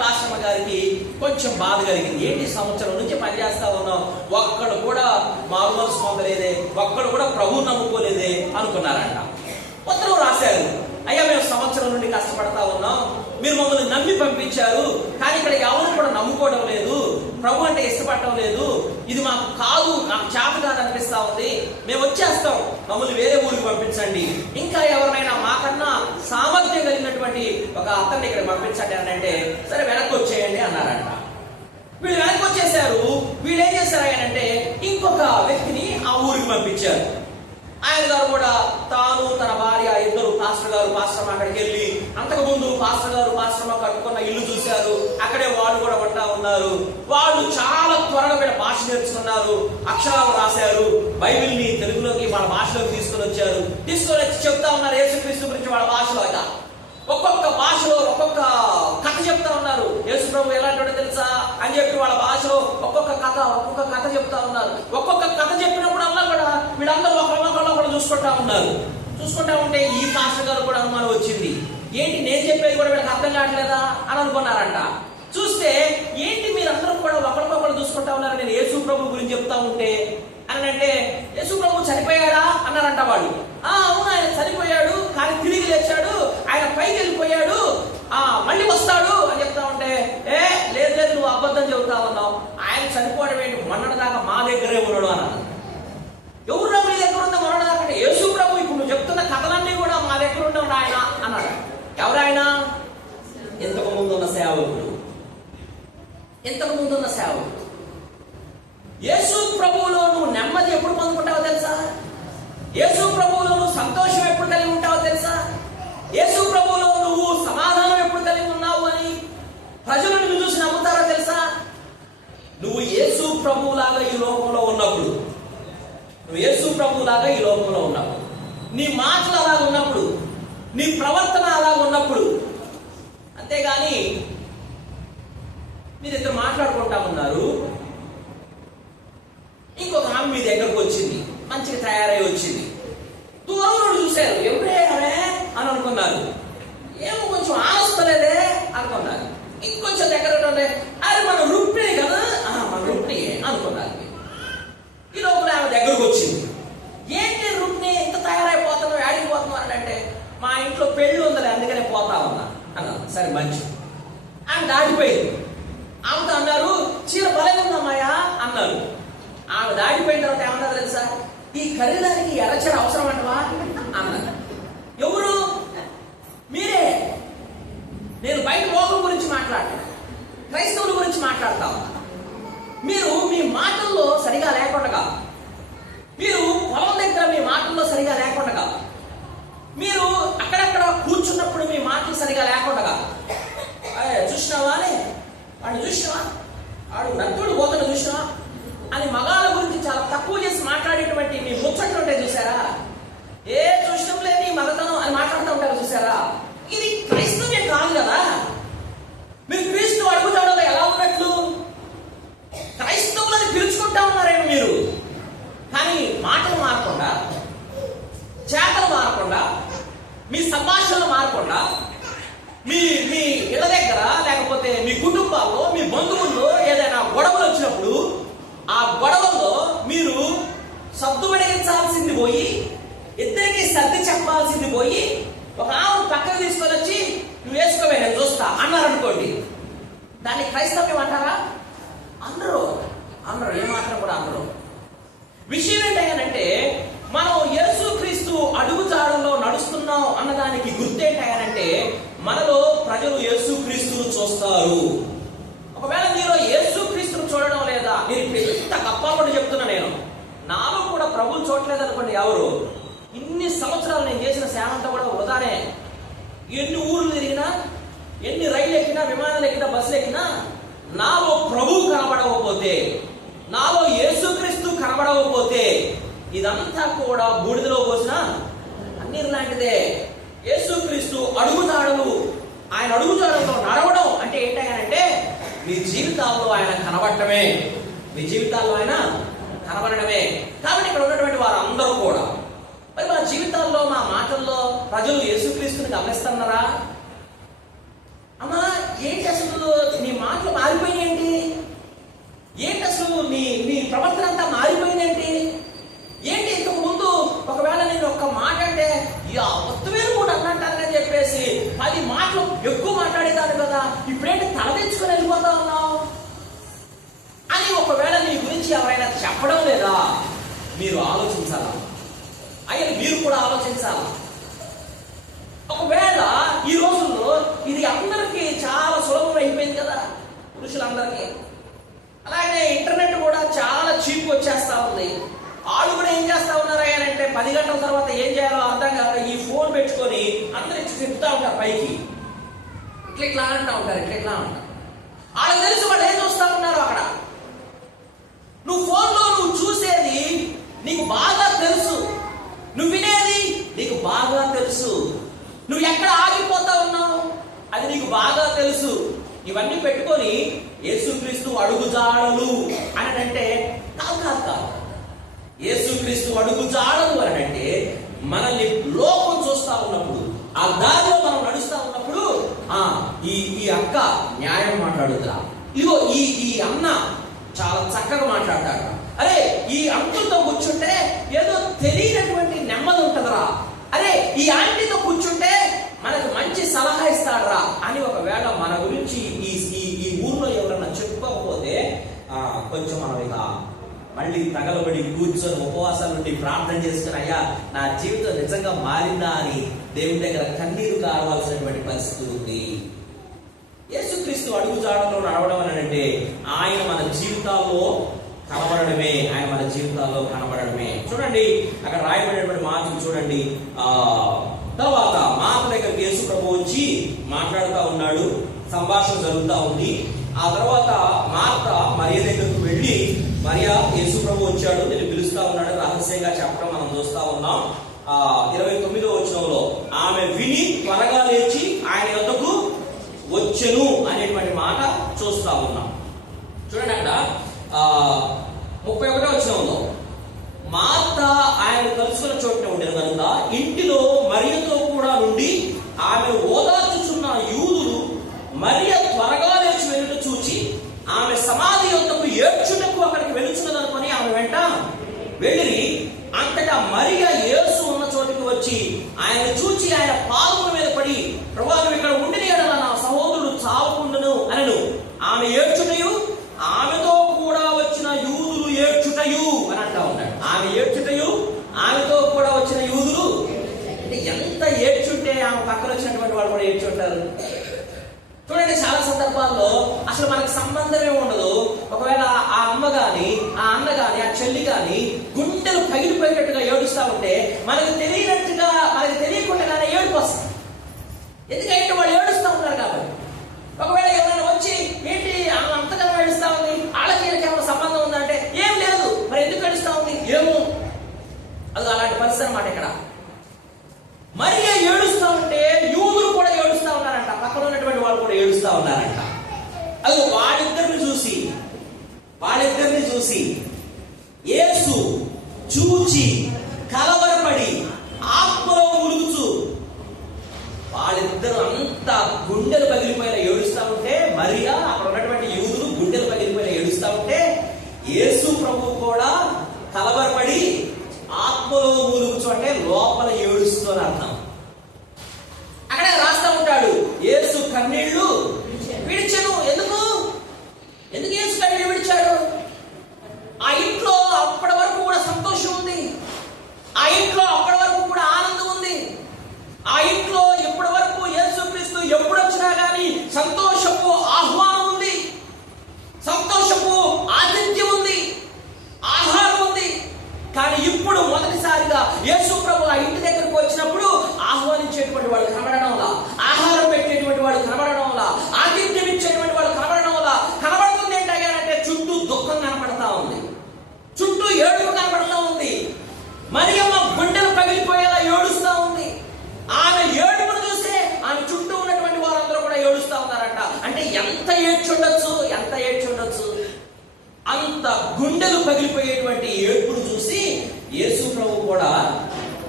పాస్టమ్మ గారికి కొంచెం బాధ కలిగింది. ఏంటి సంవత్సరం నుంచి పనిచేస్తా ఉన్నాం, ఒక్కడు కూడా మారు మనసు పొందలేదే, ఒక్కడు కూడా ప్రభువు నమ్ముకోలేదే అనుకున్నారంట. ఉత్తరం రాశారు. అయ్యా, మేము సంవత్సరం నుండి కష్టపడతా ఉన్నాం, మీరు మమ్మల్ని నమ్మి పంపించారు, కానీ ఇక్కడ ఎవరు కూడా నమ్ముకోవడం లేదు, ప్రభు అంటే ఇష్టపడటం లేదు, ఇది మాకు కాదు, నాకు చేత కాదు అనిపిస్తా ఉంది, మేము వచ్చేస్తాం, మమ్మల్ని వేరే ఊరికి పంపించండి, ఇంకా ఎవరినైనా మాకన్నా సామర్థ్యం కలిగినటువంటి ఒక అతన్ని ఇక్కడ పంపించండి అని అంటే, సరే వెనక్కి వచ్చేయండి అన్నారంట. వీళ్ళు వెనక్కి వచ్చేసారు. వీళ్ళు ఏం చేశారు అంటే ఇంకొక వ్యక్తిని ఆ ఊరికి పంపించారు. ఆయన గారు కూడా తాను తన భార్య ఇద్దరు పాస్టర్ గారు పాస్టర్మ అక్కడికి వెళ్ళి అంతకుముందు పాస్టర్ గారు పాస్టర్మ కట్టుకున్న ఇల్లు చూశారు. అక్కడే వాళ్ళు కూడా ఉంటా ఉన్నారు. వాళ్ళు చాలా త్వరగా వీళ్ళ భాష నేర్చుకున్నారు, అక్షరాలు రాశారు, బైబిల్ని తెలుగులోకి వాళ్ళ భాషలోకి తీసుకొని వచ్చి చెప్తా ఉన్నారు యేసుక్రీస్తు గురించి వాళ్ళ భాషలో. అయితే ఒక్కొక్క భాషలో ఒక్కొక్క కథ చెప్తా ఉన్నారు. యేసు ప్రభు ఎలాంటి తెలుసా అని చెప్పి వాళ్ళ భాషలో ఒక్కొక్క కథ చెప్తా ఉన్నారు. ఒక్కొక్క కథ చెప్పినప్పుడల్లా కూడా వీళ్ళందరూ ఒకళ్ళు చూసుకుంటా ఉన్నారు. చూసుకుంటా ఉంటే ఈ పాస్టర్ గారు కూడా అనుమానం వచ్చింది. ఏంటి నేను చెప్పేది కూడా వీళ్ళకి అర్థం కావట్లేదా అని అనుకున్నారంట. చూస్తే ఏంటి మీరందరూ కూడా ఒకరికొకరు చూసుకుంటా ఉన్నారు, నేను యేసు ప్రభు గురించి చెప్తా ఉంటే అని అంటే, యేసు ప్రభు చనిపోయాడా అన్నారంట వాళ్ళు. అవును, ఆయన చనిపోయాడు, కానీ తిరిగి లేచాడు, ఆయన పైకి వెళ్ళిపోయాడు, మళ్ళీ వస్తాడు అని చెప్తా ఉంటే, లేదు నువ్వు అబద్ధం చెబుతా ఉన్నావు, ఆయన చనిపోవడం ఏంటి, మొన్నటిదాకా మా దగ్గరే ఉన్నాడు అన్నాడు. ఎవరు మీ దగ్గర ఉందా మొన్నటిదాకా అంటే, యేసు ప్రభు ఇప్పుడు నువ్వు చెప్తున్న కథలన్నీ కూడా మా దగ్గర ఉన్నాడు ఆయన అన్నాడు. ఎవరాయన? ఇంతకు ముందున్న సేవకుడు. యేసు ప్రభువులో నువ్వు నెమ్మది ఎప్పుడు పొందుకుంటావో తెలుసా? యేసు ప్రభువులో నువ్వు సంతోషం ఎప్పుడు కలిగి ఉంటావో తెలుసా? యేసు ప్రభువులో నువ్వు సమాధానం ఎప్పుడు కలిగి ఉన్నావు అని ప్రజలు నిన్ను చూసి నమ్ముతారో తెలుసా? నువ్వు యేసు ప్రభువులాగా ఈ లోకంలో ఉన్నప్పుడు, నీ మాటలు అలాగ ఉన్నప్పుడు, నీ ప్రవర్తన అలాగ ఉన్నప్పుడు. అంతేగాని మీరిద్దరు మాట్లాడుకుంటా ఉన్నారు, ఇంకొక ఆమె మీ దగ్గరకు వచ్చింది, మంచిగా తయారై వచ్చింది, దూరం నుండి చూశారు, ఎవరే అని అనుకున్నారు, ఏమో కొంచెం ఆలోస్తలేదే అనుకున్నారు. ఇంకొంచెం దగ్గర ఉంటే అరే మన రుక్మిణి కదా, మన రుక్మిణి అనుకున్నారు. ఈ లోపల ఆమె దగ్గరకు వచ్చింది. ఏంటి రుక్మిణి ఇంత తయారైపోతున్నావు, ఆడిపోతున్నావు అని అంటే, మా ఇంట్లో పెళ్ళి ఉందలే అందుకనే పోతా ఉన్నా అన్నారు. సరే మంచి. ఆమె దాటిపోయింది. ఆమెతో అన్నారు, చీర భలే ఉందమ్మాయా అన్నారు. ఆమె దాటిపోయిన తర్వాత ఏమన్నా తెలుసా, ఈ ఖరీదానికి ఎర్రచీర అవసరం అంటవా అన్నారు. ఎవరు? మీరే. నేను బయట లోకం గురించి మాట్లాడతాను, క్రైస్తవుల గురించి మాట్లాడతా ఉన్నా. మీరు మీ మాటల్లో సరిగా లేకుండా, మీరు పొలం దగ్గర మీ మాటల్లో సరిగా లేకుండా, మీరు అక్కడక్కడ కూర్చున్నప్పుడు మీ మాటలు సరిగా లేకుండా, చూసినావా అని వాడు చూసినావా, వాడు నత్తుడు పోతున్న చూసినావా అని మగాళ్ళ గురించి చాలా తక్కువ చేసి మాట్లాడేటువంటి మీ ముచ్చట్లు ఉంటాయి చూసారా, చూసినప్పుడు లేని మగతనం అని మాట్లాడుతూ ఉంటారు చూసారా. ఇది క్రైస్తవ్యం కాదు కదా. మీరు క్రీస్తు అడుగుతాడో ఎలా ఉన్నట్లు క్రైస్తవులని పిలుచుకుంటా ఉన్నారేమో మీరు. కానీ మాటలు మారకుండా, చేతలు మారకుండా, మీ సంభాషణలు మారకుండా, మీ ఇళ్ళ దగ్గర లేకపోతే మీ కుటుంబాల్లో మీ బంధువుల్లో ఏదైనా గొడవలు వచ్చినప్పుడు ఆ గొడవల్లో మీరు సద్దు వెడగించాల్సింది పోయి, ఇద్దరికి సర్ది చెప్పాల్సింది పోయి, ఒక ఆమెను పక్కన తీసుకొని వచ్చి నువ్వు వేసుకోవే నేను చూస్తా అన్నారనుకోండి, దాన్ని క్రైస్తవ్యం అంటారా? అందరూ ఏమాత్రం కూడా అందరూ. విషయం ఏంటంటే, మనం యేసుక్రీస్తు అడుగుజాడల్లో నడుస్తున్నాం అన్నదానికి గుర్తేంటంటే, మనలో ప్రజలు యేసుక్రీస్తును చూస్తారు. ఒకవేళ మీరు యేసుక్రీస్తును చూడడం లేదా, మీరు ఇప్పుడు ఇంత కప్పలు చెప్తున్నా, నేను నాలో కూడా ప్రభువు చూడలేదు అనుకోండి. ఎవరు ఇన్ని సంవత్సరాలు నేను చేసిన సేవ అంతా కూడా వృధానే. ఎన్ని ఊర్లు తిరిగినా, ఎన్ని రైలు ఎక్కినా, విమానాలు ఎక్కినా, బస్సులు ఎక్కినా, నాలో ప్రభువు కనబడకపోతే, నాలో యేసుక్రీస్తు కనబడకపోతే ఇదంతా కూడా బూడిదలో పోసిన అన్నీరు లాంటిదే. యేసుక్రీస్తు అడుగుతాడు, ఆయన అడుగుతాడులో నడవడం అంటే ఏంటంటే మీ జీవితాల్లో ఆయన కనబడటమే, మీ జీవితాల్లో ఆయన కనబడటమే. కాబట్టి ఇక్కడ ఉన్నటువంటి వారు అందరూ కూడా మరి మా జీవితాల్లో, మా మాటల్లో ప్రజలు యేసుక్రీస్తుని గమనిస్తున్నారా? అమ్మా ఏంటి అసలు నీ మాటలు మారిపోయినాయేంటి? ఏంటి అసలు నీ ప్రవర్తన అంతా మారిపోయిందేంటి? ఏంటి ఇంతకు ముందు ఒకవేళ నేను ఒక్క మాట అంటే ఒత్తువేరు కూడా అన్నట్టారని చెప్పేసి 10 మాటలు ఎక్కువ మాట్లాడేదాన్ని కదా, ఇప్పుడేంటి తలదించుకొని వెళ్ళిపోతా ఉన్నావు అని ఒకవేళ నీ గురించి ఎవరైనా చెప్పడం లేదా? మీరు ఆలోచించాలా? అయ్యా మీరు కూడా ఆలోచించాలా? ఒకవేళ ఈ రోజుల్లో ఇది అందరికీ చాలా సులభం అయిపోయింది కదా, పురుషులందరికీ. అలాగే ఇంటర్నెట్ కూడా చాలా చీప్ వచ్చేస్తా ఉంది. వాళ్ళు కూడా ఏం చేస్తా ఉన్నారు అంటే 10 గంటల తర్వాత ఏం చేయాలో అర్థం కాక ఈ ఫోన్ పెట్టుకొని అందరూ చెప్తా ఉంటారు, పైకి ఇట్లా అంటా ఉంటారు, ఇట్లా అంటారు. వాళ్ళకి తెలుసు వాళ్ళు ఏం చూస్తా ఉన్నారు అక్కడ. నువ్వు ఫోన్లో నువ్వు చూసేది నీకు బాగా తెలుసు, నువ్వు వినేది నీకు బాగా తెలుసు, నువ్వు ఎక్కడ ఆగిపోతా ఉన్నావు అది నీకు బాగా తెలుసు. ఇవన్నీ పెట్టుకొని యేసుక్రీస్తు అడుగుజాడలు అని అంటే కాదు. యేసుక్రీస్తు అడుగుజాడలు అని అంటే మనల్ని లోకం చూస్తా ఉన్నప్పుడు, ఆ దారిలో మనం నడుస్తా ఉన్నప్పుడు ఈ అక్క న్యాయం మాట్లాడుతురా, ఇదిగో ఈ అన్న చాలా చక్కగా మాట్లాడతాడు, అరే ఈ అంకులతో కూర్చుంటే ఏదో తెలియనటువంటి నెమ్మది ఉంటుందిరా, అరే ఈ ఆంటీతో కూర్చుంటే మనకు మంచి సలహా ఇస్తాడరా అని ఒకవేళ మన గురించి ఈ ఊర్లో ఎవరన్నా చెప్పుకోకపోతే కొంచెం మనం ఇక మళ్ళీ తగలబడి కూర్చొని ఉపవాసాల నుండి ప్రార్థన చేసుకుని అయ్యా నా జీవితం నిజంగా మారిందా అని దేవుని దగ్గర కన్నీరు కావాల్సినటువంటి పరిస్థితి ఉంది. యేసుక్రీస్తు అడుగుజాడలో నడవడం అని అంటే ఆయన మన జీవితాల్లో కనబడమే, ఆయన మన జీవితాల్లో కనబడమే. చూడండి అక్కడ రాయబడినటువంటి మాటలు చూడండి. తర్వాత మార్త దగ్గరికి యేసు ప్రభు వచ్చి మాట్లాడుతూ ఉన్నాడు, సంభాషణ జరుగుతూ ఉంది. ఆ తర్వాత మార్త మరియ దగ్గరకు వెళ్ళి, మరియా యేసు ప్రభు వచ్చాడు నేను పిలుస్తా ఉన్నాడు రహస్యంగా చెప్పడం మనం చూస్తా ఉన్నాం. 29వ వచనంలో ఆమె విని త్వరగా లేచి ఆయన యొద్దకు వచ్చెను అనేటువంటి మాట చూస్తా ఉన్నాం. చూడండి అక్కడ 31వ వచనంలో మార్త ఆయన కలుసుకున్న చోటున ఉండేది కనుక ఇంటిలో మరియతో కూడా నుండి ఆమె ఓదార్చుచున్న యూదులు మరియ త్వరగా లేచి వెళ్ళుట చూచి ఆమె సమాధి యొద్దకు ఏడ్చుటకు అక్కడికి వెళుచున్నదనుకొని ఆమె వెంట వెళ్ళి, అంతటా మరియ యేసు ఉన్న చోటుకి వచ్చి ఆయన చూచి ఆయన పాదముల మీద పడి, ప్రభువా నువ్వు ఇక్కడ ఉండిన యెడల నా సహోదరుడు చావకుండును అనెను. ఆమె ఏడ్చుటయు ఆమెతో కూడా వచ్చిన యూదులు ఏడ్చుటయు అని అంటా ఉన్నాడు. ఆమె ఏడ్చుటయు ఆమెతో కూడా వచ్చిన యూదులు అంటే ఎంత ఏడ్చుంటే ఆమె పక్కన వచ్చినటువంటి వాళ్ళు కూడా ఏడ్చుంటారు. చూడండి చాలా సందర్భాల్లో అసలు మనకు సంబంధమే ఉండదు. ఒకవేళ ఆ అమ్మ గాని, ఆ అన్న గాని, ఆ చెల్లి గాని గుండెలు పగిలిపోయేటట్టుగా ఏడుస్తా ఉంటే మనకు తెలియనట్టుగా, మనకు తెలియకుండానే ఏడుపు వస్తుంది. ఎందుకంటే వాళ్ళు ఏడుస్తూ ఉంటారు కాబట్టి. ఒకవేళ ఎవరైనా వచ్చి ఏంటి ఆమె అంతగా ఏడుస్తా ఉంది, వాళ్ళకి ఏమైనా సంబంధం ఉందంటే ఏం లేదు, మరి ఎందుకు ఏడుస్తా ఉంది ఏమో, అది అలాంటి పరిస్థితి అన్నమాట. ఇక్కడ మరియ ఏడుస్తా ఉంటే యూదులు కూడా ఏడుస్తా ఉన్నారంట, పక్కన ఉన్నటువంటి వాళ్ళు కూడా ఏడుస్తా ఉన్నారంట. అది వాళ్ళిద్దరిని చూసి యేసు చూచి కలవరపడి ఆత్మలో ములుగుచు, వాళ్ళిద్దరు అంతా గుండెలు పగిలిపోయిన ఏడుస్తా ఉంటే, మరియా అక్కడ ఉన్నటువంటి యూదులు గుండెలు పగిలిపోయిన ఏడుస్తా ఉంటే యేసు ప్రభు కూడా కలవరపడి ఆత్మలో మూలుగుచు అంటే లోపల ఏడుస్తూ అని అర్థం. అక్కడే రాస్తా ఉంటాడు యేసు కన్నీళ్లు విడిచెను. ఎందుకు యేసు కన్నీళ్లు విడిచాడు? ఆ ఇంట్లో అప్పటి వరకు కూడా సంతోషం ఉంది, ఆ ఇంట్లో అప్పటి వరకు కూడా ఆనందం ఉంది, ఆ ఇంట్లో ఇప్పటి వరకు యేసుక్రీస్తు ఎప్పుడు వచ్చినా ఏడ్చుండొచ్చు, ఎంత ఏడ్చుండొచ్చు. అంత గుండెలు పగిలిపోయేటువంటి ఏడుపును చూసి యేసు ప్రభు కూడా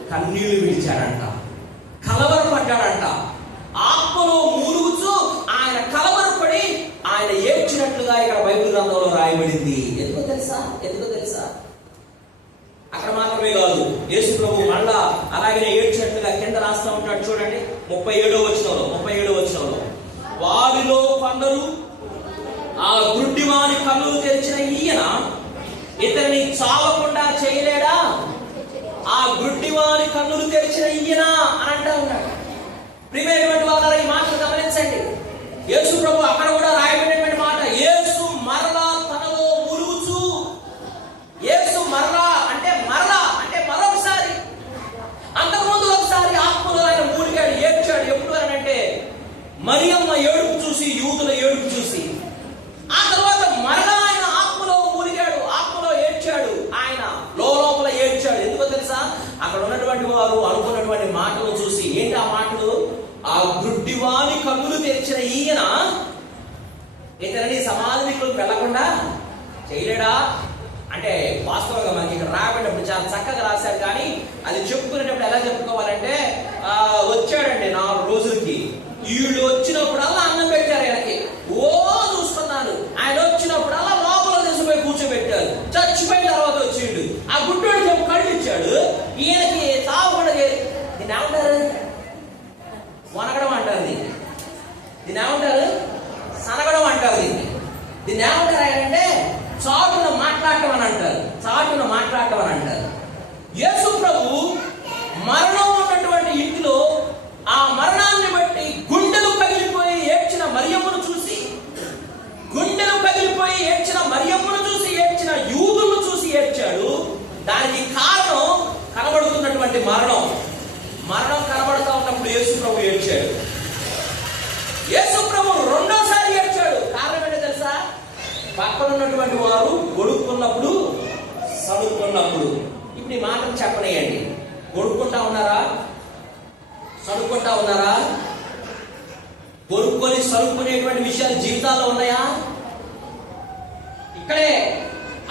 కన్నీళ్లు విడిచాడంట, కలవరపడ్డాడంట. ఆత్మలో మూలుగుచూ ఆయన కలవరపడి ఆయన ఏడ్చినట్లుగా ఇక్కడ బైబిల్ గ్రంథంలో రాయబడింది. ఎందుకో తెలుసా? అక్కడ మాత్రమే కాదు, యేసు ప్రభు మళ్ళా అలాగే ఏడ్చినట్లుగా కింద రాస్తా ఉంటాడు చూడండి. 37వ వచనంలో వారిలో కొందరు ఆ గుడ్డివాని కన్నులు తెరిచిన ఈయన ఇతనిని చావకుండా చేయలేడా? ఆ గుడ్డివాని కన్నులు తెరిచిన ఈయన అని అంటా ఉన్నాడు. ప్రియమైనటువంటి వాళ్ళ ఈ మాటలు గమనించండి. యేసు ప్రభు అక్కడ కూడా రాయబడినటువంటి మాట, యేసు మరలా తనలో మురుగుచు. యేసు మరలా అంటే మరొకసారి, అంతకుముందు ఒకసారి ఆత్మలో ఆయన మూలిగాడు, ఏడ్చాడు. ఎప్పుడు అని అంటే మరియమ్మ ఏడుపు చూసి, యూదుల ఏడుపు చూసి. ఆ తర్వాత మరలా ఆయన ఆత్మలో మూలిగాడు, ఆత్మలో ఏడ్చాడు. ఆయన లోపల ఏడ్చాడు. ఎందుకో తెలుసా? అక్కడ ఉన్నటువంటి వారు అనుకున్నటువంటి మాటలు చూసి. ఏంటి ఆ మాటలు? ఆ గుడ్డివాని కన్నులు తెరిచిన ఈయన ఇతనిని సమాధికి వెళ్లకుండా చేయలేడా? అంటే వాస్తవంగా మనకి ఇక్కడ రాబడినప్పుడు చాలా చక్కగా రాశారు. కానీ అది చెప్పుకునేటప్పుడు ఎలా చెప్పుకోవాలంటే, వచ్చాడండి 4 రోజులకి. వీళ్ళు వచ్చినప్పుడల్లా అన్నం పెట్టారు ఆయనకి. చూస్తున్నాను. ఆయన వచ్చినప్పుడల్లా లోపల తీసుకుపోయి కూర్చోబెట్టారు. చచ్చిపోయిన తర్వాత వచ్చిండు. ఆ గుడ్డోడు చెప్పు కళ్ళు ఇచ్చాడు. ఈయనకి తాగకుండా దీన్ని ఏమంటారు? వనగడం అంటారు. దీన్ని ఏమంటారు? సనగడం అంటారు. దీన్ని ఏమంటారు అంటే చాటున మాట్లాడటం అని అంటారు. యేసు ప్రభు మరణం ఉన్నటువంటి ఇంటిలో ఆ మరణాన్ని బట్టి గుండెలు పగిలిపోయి ఏడ్చిన మరియమ్మను చూసి, ఏడ్చిన యూదులను చూసి ఏడ్చాడు. దానికి కారణం కనబడుతున్నటువంటి మరణం కనబడుతూ ఉన్నప్పుడు యేసు ప్రభు ఏడ్చాడు. యేసు ప్రభు రెండోసారి ఏడ్చాడు. కారణం ఏంటో తెలుసా? పక్కన ఉన్నటువంటి వారు గొడుక్కున్నప్పుడు, సడుక్కున్నప్పుడు. ఇప్పుడు ఈ మాటలు చెప్పనేయండి. గొడుక్కుంటా ఉన్నారా? సడుక్కుంటా ఉన్నారా? గొడుక్కొని సడుక్కునేటువంటి విషయాలు జీవితాల్లో ఉన్నాయా? ఇక్కడే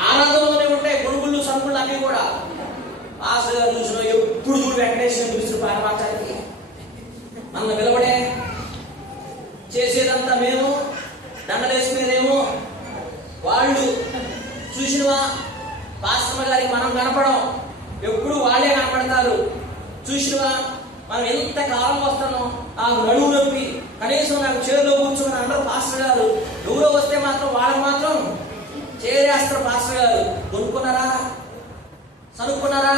ఆనందంలోనే ఉంటాయి గొడుగుళ్ళు, సడుకుళ్ళు అన్నీ కూడా. ఆశ చూసిన ఎప్పుడు చూడు వెంకటేశ్వర చూసిన పాఠమాచారికి అన్న నిలబడే చేసేదంతా మేము, దండలేసుకునేదేమో వాళ్ళు. చూసినవా పాస్టర్ గారికి మనం కనపడం, ఎప్పుడు వాళ్ళే కనపడతారు. చూసినవా మనం ఎంత కాలం వస్తానో ఆ నడువు నొప్పి, కనీసం నాకు చైర్లో కూర్చొని అందరూ పాస్టర్ గారు. ఎవరో వస్తే మాత్రం వాళ్ళకి మాత్రం చేరేస్తారు పాస్టర్ గారు. కొనుక్కున్నారా? సనుక్కున్నారా?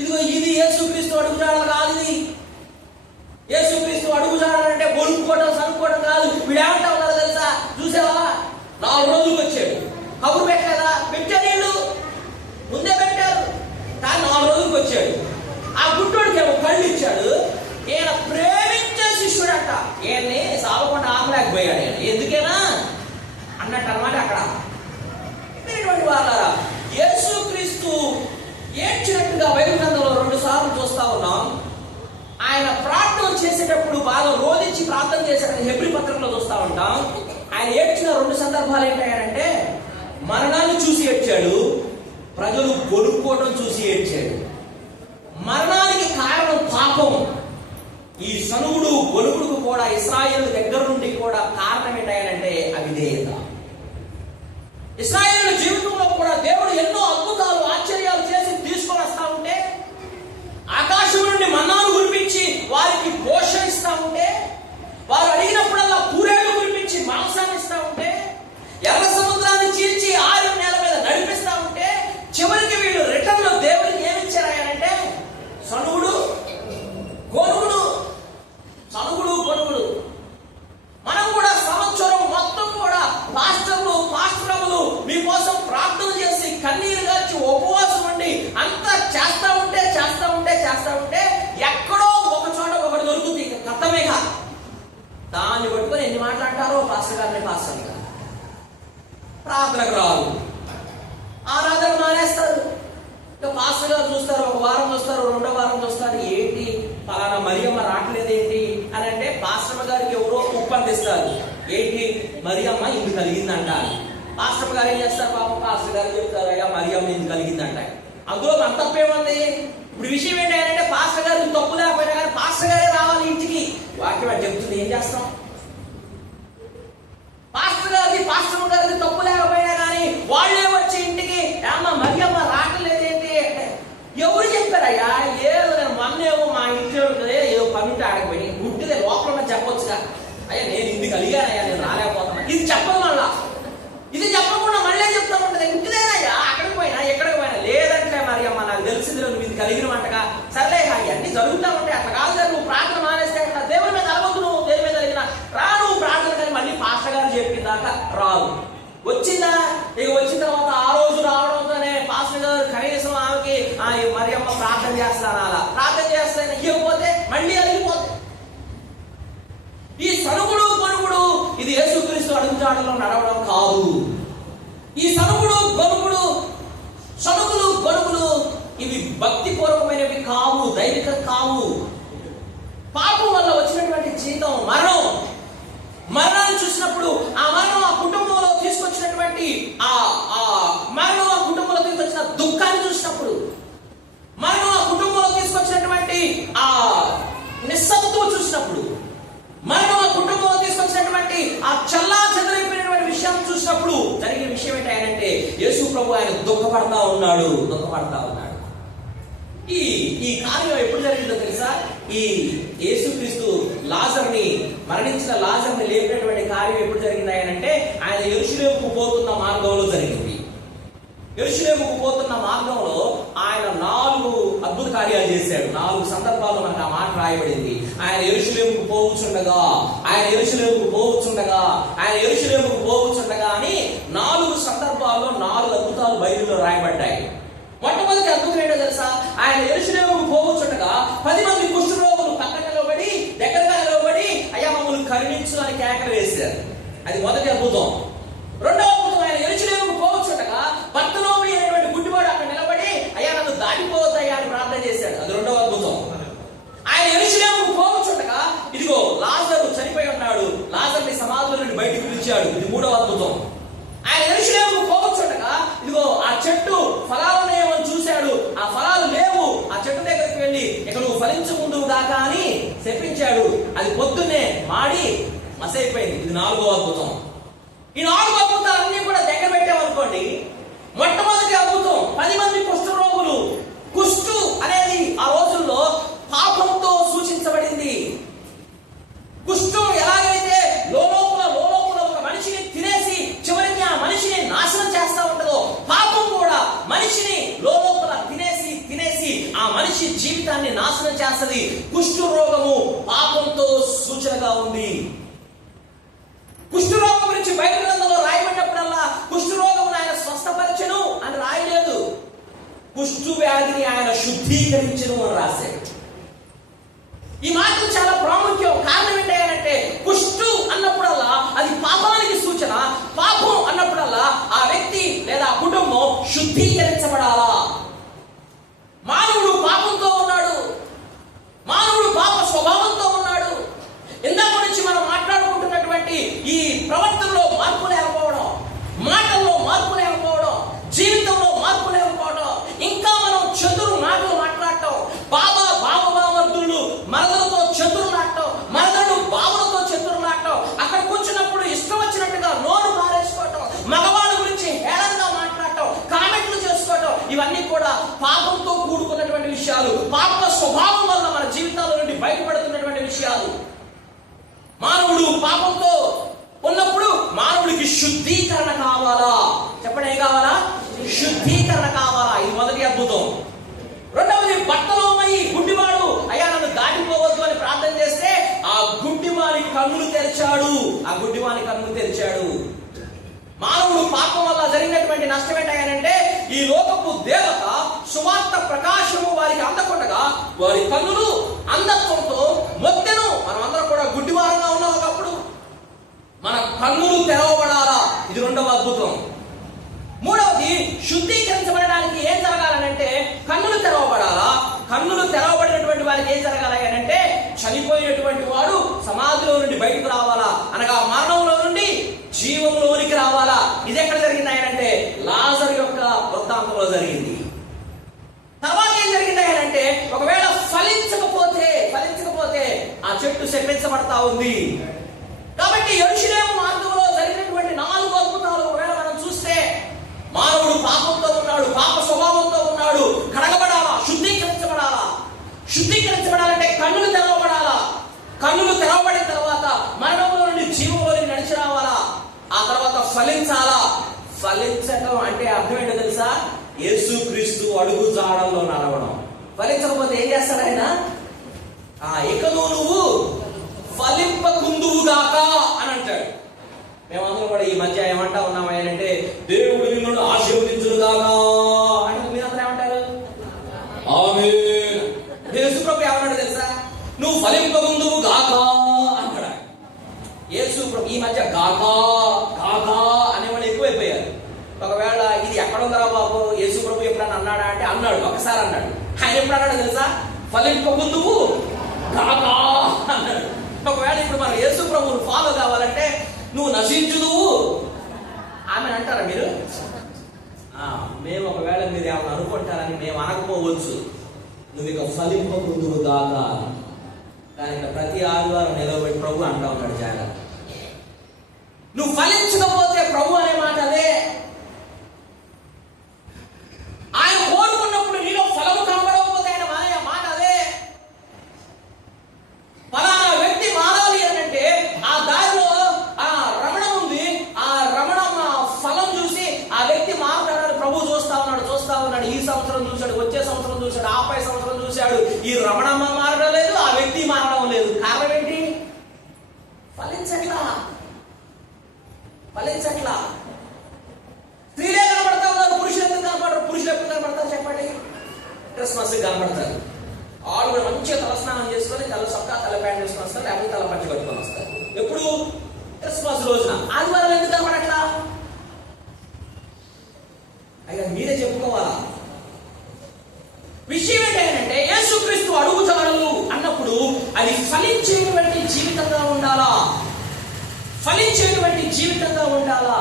ఇదిగో ఇది యేసుక్రీస్తు అడుగుజాడలు కాదు. ఇది యేసుక్రీస్తు అడుగుజాడాలంటే కొనుక్కోవడం, సనుక్కోవడం కాదు. వీడేమంటా ఉన్నారో తెలుసా? చూసావా 4 రోజులకు వచ్చాడు. కబురు పెట్టలేదా? పెట్టారు. వీళ్ళు ముందే పెట్టారు. కానీ 4 రోజులకు వచ్చాడు. ఆ గుడ్డోడికి ఏమో కళ్ళు ఇచ్చాడు. ఈయన ప్రేమించే శిష్యుడంట. ఈయన్ని సావకుండా ఆపలేకపోయాడు. ఆయన ఎందుకేనా అన్నట్టు అనమాట. అక్కడ వాళ్ళారా యేసుక్రీస్తు ఏడ్చినట్టుగా బైబిల్ గ్రంథంలో 2 సార్లు చూస్తా ఉన్నాం. ఆయన ప్రార్థన చేసేటప్పుడు బాగా రోధించి ప్రార్థన చేశాడని హెబ్రీ పత్రికలో చూస్తా ఉంటాం. ఆయన ఏడ్చిన 2 సందర్భాలు ఏంటంటే, మరణాన్ని చూసి ఏడ్చాడు, ప్రజలు గొనుక్కోవడం చూసి ఏడ్చాడు. మరణానికి కారణం పాపం. ఈ సనుగుడు గొనుగుడుకు కూడా ఇశ్రాయేలు దగ్గర నుండి కూడా కారణం ఏంటంటే అవిధేయత. ఇశ్రాయేలు జీవితంలో కూడా దేవుడు ఎన్నో అద్భుతాలు, ఆశ్చర్యాలు చేసి తీసుకొని వస్తా ఉంటే, ఆకాశం నుండి మన్నాను కురిపించి వారికి పోషణ ఇస్తా ఉంటే, వారు అడిగినప్పుడల్లా పూరేళ్లు కురిపించి మాంసాన్ని ఇస్తా ఉంటే, ఎర్ర సముద్రాన్ని చీల్చి ఆరు నేల మీద నడిపిస్తా ఉంటే, చివరికి వీళ్ళు రిటర్న్ లో దేవుడికి ఏమిచ్చారంటే సనుగుడు గొనుగుడు. మనం కూడా సంవత్సరం మొత్తం కూడా పాస్టర్లు మీకోసం ప్రార్థన చేసి కన్నీరు గార్చి ఉపవాసం ఉండి అంతా చేస్తా ఉంటే ఎక్కడో ఒక చోట ఒకటి దొరుకుతుంది. కథమేగా దాన్ని పట్టుకొని ఎన్ని మాట్లాడతారో పాస్టర్ గారు ప్రార్థనకు రాదు, ఆరాధన మానేస్తారు. పాస్టర్ గారు చూస్తారు, 1 వారం చూస్తారు, 2వ వారం చూస్తారు. ఏంటి పలానా మరియమ్మ రావట్లేదు ఏంటి అని అంటే పాస్టర్ గారికి ఎవరో ఉప్పు అందిస్తారు. ఏంటి మరియమ్మ ఇందు కలిగిందంట. పాస్టర్ గారు ఏం చేస్తారు? పాపం పాస్టర్ గారు చెప్తారు, అయ్యా మరియమ్మ ఇందు కలిగిందంట. అందులో మన తప్పేముంది? ఇప్పుడు విషయం ఏంటంటే పాస్టర్ గారు తప్పు లేకపోయినా కానీ పాస్టర్ గారే రావాలి ఇంటికి. వాక్యం అని చెప్తుంది, ఏం చేస్తాం? పాస్టర్ గారిది తప్పు లేకపోయినా కానీ వాళ్ళే వచ్చి ఇంటికి అమ్మ మరియమ్మ రావట్లేదేంటి అంటే, ఎవరు చెప్పారయ్యా? లేదు, నేను మొన్నేమో మా ఇంట్లో ఏదో పనుంటే ఆడకపోయి గుడ్డిదే లోపల చెప్పొచ్చుగా. అయ్యా నేను ఇంటికి అలిగానయ్యా, నేను రాలేకపోతున్నా. ఇది చెప్పదు మళ్ళా. ఇది చెప్పకుండా మళ్ళీ చెప్తా ఉంటుంది, ఇంటిదేనయ్యా, అక్కడికి పోయినా ఎక్కడికి పోయినా. లేదంటే మరి అమ్మ నాకు తెలిసింది నువ్వు ఇది కలిగినమంటగా. సర్లే అవన్నీ జరుగుతూ ఉంటాయి, అట్లా కాదు సార్ నువ్వు ప్రార్థన మానేస్తే అట్లా దేవుడి మీద అలవద్దు, నువ్వు దేవుడి మీద కలిగిన రా నువ్వు ప్రార్థన. కానీ మళ్ళీ పాస్టర్ గారు చెప్పిన దాకా రాదు. వచ్చిందా? ఇక వచ్చిన తర్వాత ఆ రోజు రావడంతోనే పాస్టర్ గారు కనీసం ఆమెకి మరి అమ్మ ప్రార్థన చేస్తాను, అలా ప్రార్థన చేస్తాను ఇవ్వకపోతే మళ్ళీ అలిగిపోతే. ఈ సనుగుడు గొనుగుడు ఇది యేసుక్రీస్తు అడుగుజాడలో నడవడం కాదు. ఈ సనుగుడు గొనుగుడు, సనుగులు గొనుగులు ఇవి భక్తి పూర్వకమైనవి కావు, దైవిక కావు. పాపం వల్ల వచ్చినటువంటి జీవితం మరణం. మరణాన్ని చూసినప్పుడు ఆ మరణం ఆ కుటుంబంలో తీసుకొచ్చినటువంటి ఆ మరణం ఆ కుటుంబంలో తీసుకొచ్చిన దుఃఖాన్ని చూసినప్పుడు, మరణం ఆ కుటుంబంలో తీసుకొచ్చినటువంటి ఆ నిస్సత్తువ చూసినప్పుడు, మరణం ఆ కుటుంబంలో తీసుకొచ్చినటువంటి ఆ చల్లా చెదరైపోయినటువంటి విషయాన్ని చూసినప్పుడు జరిగిన విషయం ఏంటంటే యేసు ప్రభు ఆయన దుఃఖపడతా ఉన్నాడు. ఈ కార్యం ఎప్పుడు జరిగిందో తెలుసా? ఈ యేసుక్రీస్తు మరణించిన లాజర్ని లేపినటువంటి కార్యం ఎప్పుడు జరిగింది అంటే ఆయన యెరూషలేముకు పోతున్న మార్గంలో జరిగింది. యెరూషలేముకు పోతున్న మార్గంలో ఆయన 4 అద్భుత కార్యాలు చేశాడు. 4 సందర్భాల్లో మనకు ఆ మాట రాయబడింది. ఆయన యెరూషలేముకు పోవచ్చుండగా అని 4 సందర్భాల్లో 4 అద్భుతాలు బైబిల్లో రాయబడ్డాయి. మొట్టమొదటి అద్భుతం ఏంటో తెలుసా? ఆయన యెరూషలేముకు పోవచ్చుండగా 10 మంది కుష్ఠరోగులు పక్కన దగ్గరగా నిలబడి అయ్యా మమ్మల్ని కరుణించు అని కేకలు వేశారు. అది మొదటి అద్భుతం. రెండవ అద్భుతం, ఆయన యెరూషలేముకు పోవచ్చుండగా బర్తలోమయి అనేటువంటి గుడ్డివాడు అక్కడ నిలబడి అయ్యా నన్ను దాటిపోవద్దయ్యా అని ప్రార్థన చేశాడు. అది రెండవ అద్భుతం. ఆయన యెరూషలేముకు పోవచ్చుండగా ఇదిగో లాజరు చనిపోయి ఉన్నాడు, లాజర్ని సమాధిలో నుండి బయటకు పిలిచాడు. ఇది మూడవ అద్భుతం. ఆయన యెరూషలేముకు పోవచ్చుండగా ఇదిగో ఆ చెట్టు ఫలాలునేమో చూశాడు, ఆ ఫలాలు లేవు. ఆ చెట్టు దగ్గరికి వెళ్ళి ఇక నువ్వు ఫలించకుందువు గాక అని శపించాడు. అది పొద్దున్నే మాడి మసైపోయింది. ఇది 4వ అద్భుతం. ఈ 4 అద్భుతాలన్నీ కూడా దగ్గర పెట్టామనుకోండి, మొట్టమొదటి అద్భుతం 10 మంది కుష్ఠరోగులు. కుష్టు అనేది ఆ రోజుల్లో పాపంతో సూచించబడింది. కుష్ఠం ఎలాగైతే లోలోపల ఒక మనిషిని తినేసి చివరికి ఆ మనిషిని నాశనం చేస్తా ఉంటుందో, పాపం కూడా మనిషిని లోలోపల తినేసి ఆ మనిషి జీవితాన్ని నాశనం చేస్తుంది. కుష్టు రోగము పాపంతో సూచనగా ఉంది. కుష్ఠరోగం గురించి బైబిల్ గ్రంథంలో రాయబడినప్పుడల్లా కుష్ఠరోగం ఆయన స్వస్థపరచెను అని రాయలేదు, కుష్టు వ్యాధిని ఆయన శుద్ధీకరించెను అని రాశాడు. ఈ మాటలు చాలా ప్రాముఖ్యం. కారణం ఏంటంటే కుష్టు అన్నప్పుడల్లా అది పాపానికి సూచన. పాపం అన్నప్పుడల్లా ఆ వ్యక్తి లేదా ఆ కుటుంబం శుద్ధీకరించబడాలా. మానవుడు పాపంతో ఉన్నాడు, మానవుడు పాప స్వభావంతో ఉన్నాడు. ఇందాక నుంచి మనం మాట్లాడుకుంటున్నటువంటి ఈ ప్రవర్తనలో మార్పు లేకపోవడం, మాటల్లో మార్పు లేకపోవడం, జీవితంలో మార్పు లేకపోవడం, ఇంకా మనం చతురు మాటలు మాట్లాడటం, బావమర్దులు మరదలతో చతురులాడటం, మరదలు బావలతో చతురులాడటం, అక్కడ కూర్చున్నప్పుడు ఇష్టం వచ్చినట్టుగా నోరు పారేసుకోవటం, మగవాళ్ళ గురించి హేళనగా మాట్లాడటం, కామెంట్లు చేసుకోవటం, ఇవన్నీ కూడా పాపంతో కూడుకున్నటువంటి విషయాలు. పాప స్వభావం వల్ల మన జీవితాల నుండి బయటపడుతున్నటువంటి విషయాలు. మానవుడు పాపంతో ఉన్నప్పుడు మానవుడికి శుద్ధీకరణ కావాలా? చెప్పండి, ఏం కావాలా? శుద్ధీకరణ కావాలా. ఇది మొదటి అద్భుతం. రెండవది, బర్తలోమయి గుడ్డివాడు అయ్యా నన్ను దాటిపోవద్దు అని ప్రార్థన చేస్తే ఆ గుడ్డివాని కన్నులు తెరిచాడు. మానవుడు పాపం వల్ల జరిగినటువంటి నష్టం ఏంటంటే ఈ లోకపు దేవత సువార్త ప్రకాశము వారికి అందకుండగా వారి కన్నులు అంధత్వంతో మొత్తెను. మనమందరం కూడా గుడ్డివారంగా ఉన్నాం. ఒకప్పుడు మన కన్నులు తెరవబడాలా. ఇది రెండవ అద్భుతం. మూడవది, శుద్ధీకరించబడడానికి ఏం జరగాలనంటే కన్నులు తెరవబడాలా. కన్నులు తెరవబడినటువంటి వారికి ఏం జరగాలి అంటే చనిపోయినటువంటి వాడు సమాధిలో నుండి బయటకు రావాలా. అనగా మరణంలో నుండి ఒకవేళ ఫలించకపోతే ఆ చెట్టు శపించబడతా ఉంది. కాబట్టి యెరూషలేము మార్గంలో జరిగినటువంటి 4 అద్భుతాలు ఒకవేళ మనం చూస్తే, మానవుడు పాపంతో ఉన్నాడు, పాప స్వభావంతో ఉన్నాడు, కడగబడాలా, శుద్ధీకరించబడాలంటే కన్నులు తెరవబడాలా. కన్నులు తెరవబడిన తర్వాత మరణంలో నుండి జీవంలోకి నడిచి రావాలా. ఆ తర్వాత ఫలించాలా. ఫలించడం అంటే అర్థం ఏంటో తెలుసా? యేసుక్రీస్తు అడుగు జాడల్లో నడవడం. ఫలించకపోతే ఏం చేస్తాడు ఆయన? ఇకను నువ్వు ఫలింపకుందువుగాక అని అంటాడు. మేమందరం కూడా ఈ మధ్య ఏమంటా ఉన్నాం అంటే, దేవుడు నిన్ను ఆశీర్వదించుగాక అంటే మీరందరూ ఏమంటారు? ఆమేన్. యేసు ప్రభు ఏమన్నాడు తెలుసా? నువ్వు ఫలింపకుందువుగాక అంటాడు. యేసు ప్రభు ఈ మధ్య గాక అనేవాళ్ళు ఎక్కువైపోయారు. ఒకవేళ ఇది ఎక్కడ ఉందరా బాబు, యేసు ప్రభు ఎప్పుడన్నా అన్నాడా అంటే అన్నాడు, ఒకసారి అన్నాడు. ఆయన ఎప్పుడు అన్నాడు తెలుసా? ఫలింపకుందువు గాక అన్నాడు. ఒకవేళ ఇప్పుడు మనం యేసు ప్రభువును ఫాలో కావాలంటే నువ్వు నశించుదువు ఆమె అంటారా మీరు? మేము ఒకవేళ మీరు ఏమన్నా అనుకుంటారని మేము అనకపోవచ్చు. నువ్వు ఇక ఫలింపకుందువు గాక. కానీ ప్రతి ఆదివారం నిలబడి ప్రభు అంటా ఉన్నాడు జాగ్రత్త. నువ్వు ఫలించకపోతే ప్రభు అనే మాట అదే. ఆయన కోరుకున్నప్పుడు నీలో ఫలము కనబడకపోతే ఆయన మానే మాట అదే. ఫలానా వ్యక్తి మారాలి అని అంటే ఆ దారిలో ఆ రమణం ఉంది. ఆ రమణం ఫలం చూసి ఆ వ్యక్తి మారుతాడని ప్రభు చూస్తా ఉన్నాడు. ఈ సంవత్సరం చూశాడు, వచ్చే సంవత్సరం చూశాడు, ఆపై సంవత్సరం చూశాడు. ఈ రమణమ్మ మారడం లేదు, ఆ వ్యక్తి మారడం లేదు. కారణం ఏంటి? ఫలించట్లా. స్త్రీలే కనబడతా ఉన్నారు, పురుషులు ఎందుకు కనబడరు? పురుషులు ఎప్పుడు కనబడతారు చెప్పండి? క్రిస్మస్ కనబడతారు. వాళ్ళు కూడా మంచిగా తలస్నానం చేసుకొని తల సొక్కా తల ప్యాంట్ వేసుకొని వస్తారు, లేకపోతే తల పంచి కట్టుకొని వస్తారు. ఎప్పుడు? క్రిస్మస్ రోజున. ఆదివారం ఎందుకు కనబడట్లా? అయ్యా మీరే చెప్పుకోవాలా. విషయం ఏంటంటే యేసుక్రీస్తు అడుగుతాడు అన్నప్పుడు అది ఫలించేటువంటి జీవితంగా ఉండాలా.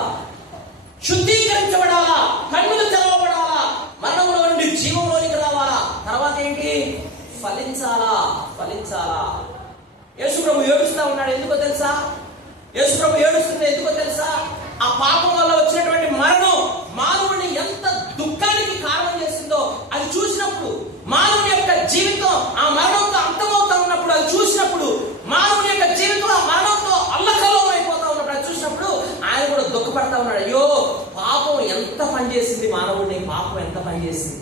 శుద్ధీకరించబడాలా, కన్నులు తెరవబడాలా, మరణంలో నుండి జీవంలోనికి రావాలా. తర్వాత ఏంటి? ఫలించాలా. యేసు ప్రభు ఏడుస్తా ఉన్నాడు. ఎందుకో తెలుసా? యేసు ప్రభు ఏడుస్తుంది ఎందుకో తెలుసా? ఆ పాపం వల్ల వచ్చినటువంటి మరణం మానవుని ఎంత దుఃఖానికి కారణం చేసిందో అది చూసినప్పుడు, మానవుని యొక్క జీవితం ఆ మరణంతో అంతమవుతా ఉన్నప్పుడు అది చూసినప్పుడు, మానవుని యొక్క జీవితం ఆ మరణంతో అల్లకల్లోలం అయిపోతా ఉన్నప్పుడు అది చూసినప్పుడు ఆయన కూడా దుఃఖపడతా ఉన్నాడు. అయ్యో పాపం ఎంత పనిచేసింది, మానవుడిని పాపం ఎంత పనిచేసింది.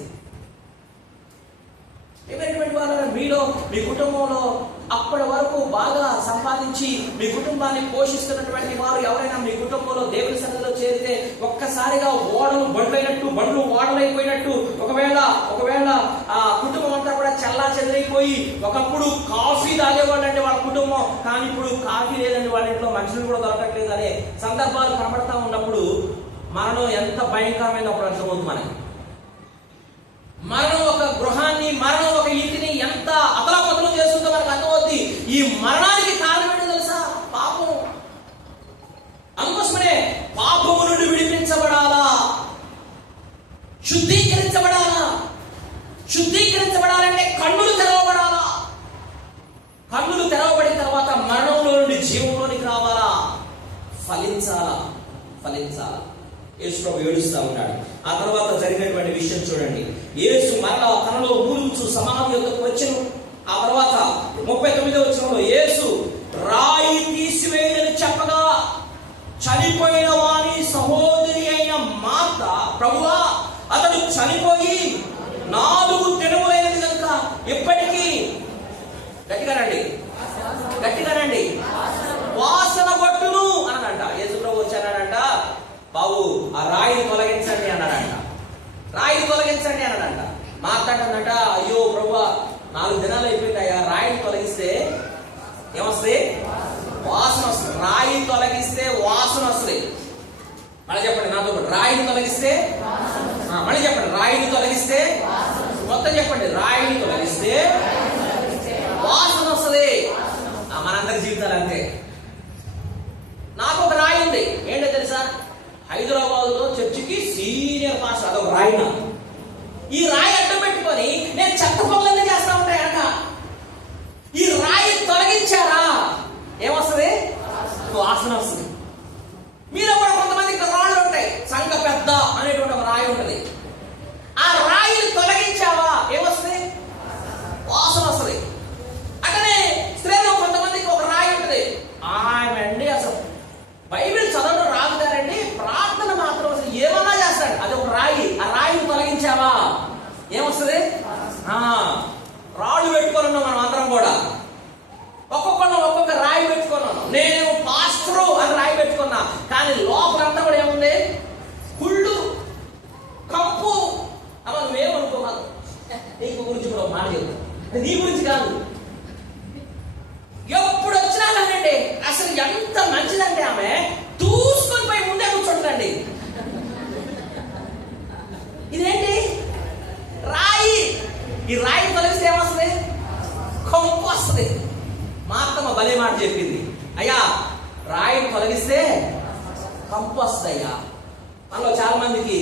ఏమైనటువంటి వారు మీలో మీ కుటుంబంలో అప్పటి వరకు బాగా సంపాదించి మీ కుటుంబాన్ని పోషిస్తున్నటువంటి వారు ఎవరైనా మీ కుటుంబంలో దేవుని సన్నిధిలో చేరితే ఒక్కసారిగా బండ్లు ఓడలైపోయినట్టు ఒకవేళ ఆ కుటుంబం అంతా కూడా చల్లా చెదరైపోయి, ఒకప్పుడు కాఫీ తాగేవాళ్ళంటే వాళ్ళ కుటుంబం, కానీ ఇప్పుడు కాఫీ లేదండి, వాళ్ళ ఇంట్లో మనుషులు కూడా దొరకట్లేదు అనే సందర్భాలు కనబడతా ఉన్నప్పుడు మరణం ఎంత భయంకరమైన అప్పుడు అర్థమవుతుంది మనకి. మరణం ఒక గృహాన్ని, మరణం ఒక ఇంటిని ఎంత అతలాపతలం చేస్తుందో మనకు అర్థమవుతుంది. ఈ మరణానికి కారణం ఏంటో తెలుసా? పాపం. అందుకోసమనే పాపము నుండి విడిపించబడాలా, శుద్ధీకరించబడాలంటే కన్నులు తెరవబడాలా. కన్నులు తెరవబడిన తర్వాత మరణంలో నుండి జీవంలోనికి రావాలా. ఫలించాలా. యేసు ప్రభు ఏడుస్తా ఉన్నాడు. ఆ తర్వాత జరిగినటువంటి విషయం చూడండి. యేసు మరలా తనలో మూలుగుచు సమాధి యొద్దకు వచ్చెను. ఆ తర్వాత 39వ వచనంలో యేసు రాయి తీసివేయని చెప్పగా చనిపోయిన వాని సహోదరి అయిన మార్త, ప్రభువా అతడు చనిపోయి 4 దినములైనది కనుక ఇప్పటికీ గట్టిగానండి వాసన కొట్టును అనంట. యేసు ప్రభు వచ్చానంట, బాబు ఆ రాయిని తొలగించండి అన్నాడంట. మాట్లాడంట, అయ్యో ప్రభువా 4 దినాలు అయిపోయిందయ్యా, రాయిని తొలగిస్తే ఏమొస్తుంది? వాసన వస్తుంది. రాయి తొలగిస్తే వాసన వస్తుంది. మళ్ళీ చెప్పండి నాతో, రాయిని తొలగిస్తే, మళ్ళీ చెప్పండి, రాయిని తొలగిస్తే, మొత్తం చెప్పండి, రాయిని తొలగిస్తే వాసన వస్తుంది. మనందరి జీవితాలు అంతే. నాకు ఒక రాయి ఉంది, ఏంటో తెలుసా? హైదరాబాద్ లో చర్చికి సీనియర్ పాస్టర్, అదొక రాయి. ఈ రాయి అడ్డం పెట్టుకొని పెట్టుకొని నేను చెత్త పనులన్నీ చేస్తా ఉంటాయి అక్క. ఈ రాయి తొలగించారా ఏమొస్తుంది? వాసన వస్తుంది. మీలో కూడా కొంతమందికి రాళ్ళు ఉంటాయి. సంఘ పెద్ద అనేటువంటి ఒక రాయి ఉంటుంది. ఆ రాయిని తొలగించావా ఏమొస్తుంది? వాసన వస్తుంది. అక్కడే స్త్రీలో కొంతమందికి ఒక రాయి ఉంటుంది. ఆమె అసలు బైబిల్ చదవడం రాదు గారండి, ప్రార్థన మాత్రం అసలు ఏమన్నా చేస్తాడు. అది ఒక రాయి. ఆ రాయిని తొలగించావా ఏమొస్తుంది? రాళ్ళు పెట్టుకున్నాం మనం అందరం కూడా. ఒక్కొక్క రాయి పెట్టుకున్నాను. నేను పాస్టరు అని రాయి పెట్టుకున్నా, కానీ లోపలంతా కూడా ఏముంది? కుళ్ళు, కంపు. అమ్మ నువ్వేమనుకోవాలి, నీకు గురించి కూడా మాట చెప్తాను, నీ గురించి కాదు. ఎప్పుడు వచ్చినా కానండి అసలు ఎంత మంచిదంటే ఆమె దూసుకొని పోయి ముందే కూర్చోండి. ఇదేంటి? రాయి. ఈ రాయి తొలగిస్తే ఏమొస్తుంది? కంపు వస్తుంది. మా అత్తమ్మ భలే మాట చెప్పింది, అయ్యా రాయిని తొలగిస్తే కంపు వస్తుంది అయ్యా. మనలో చాలా మందికి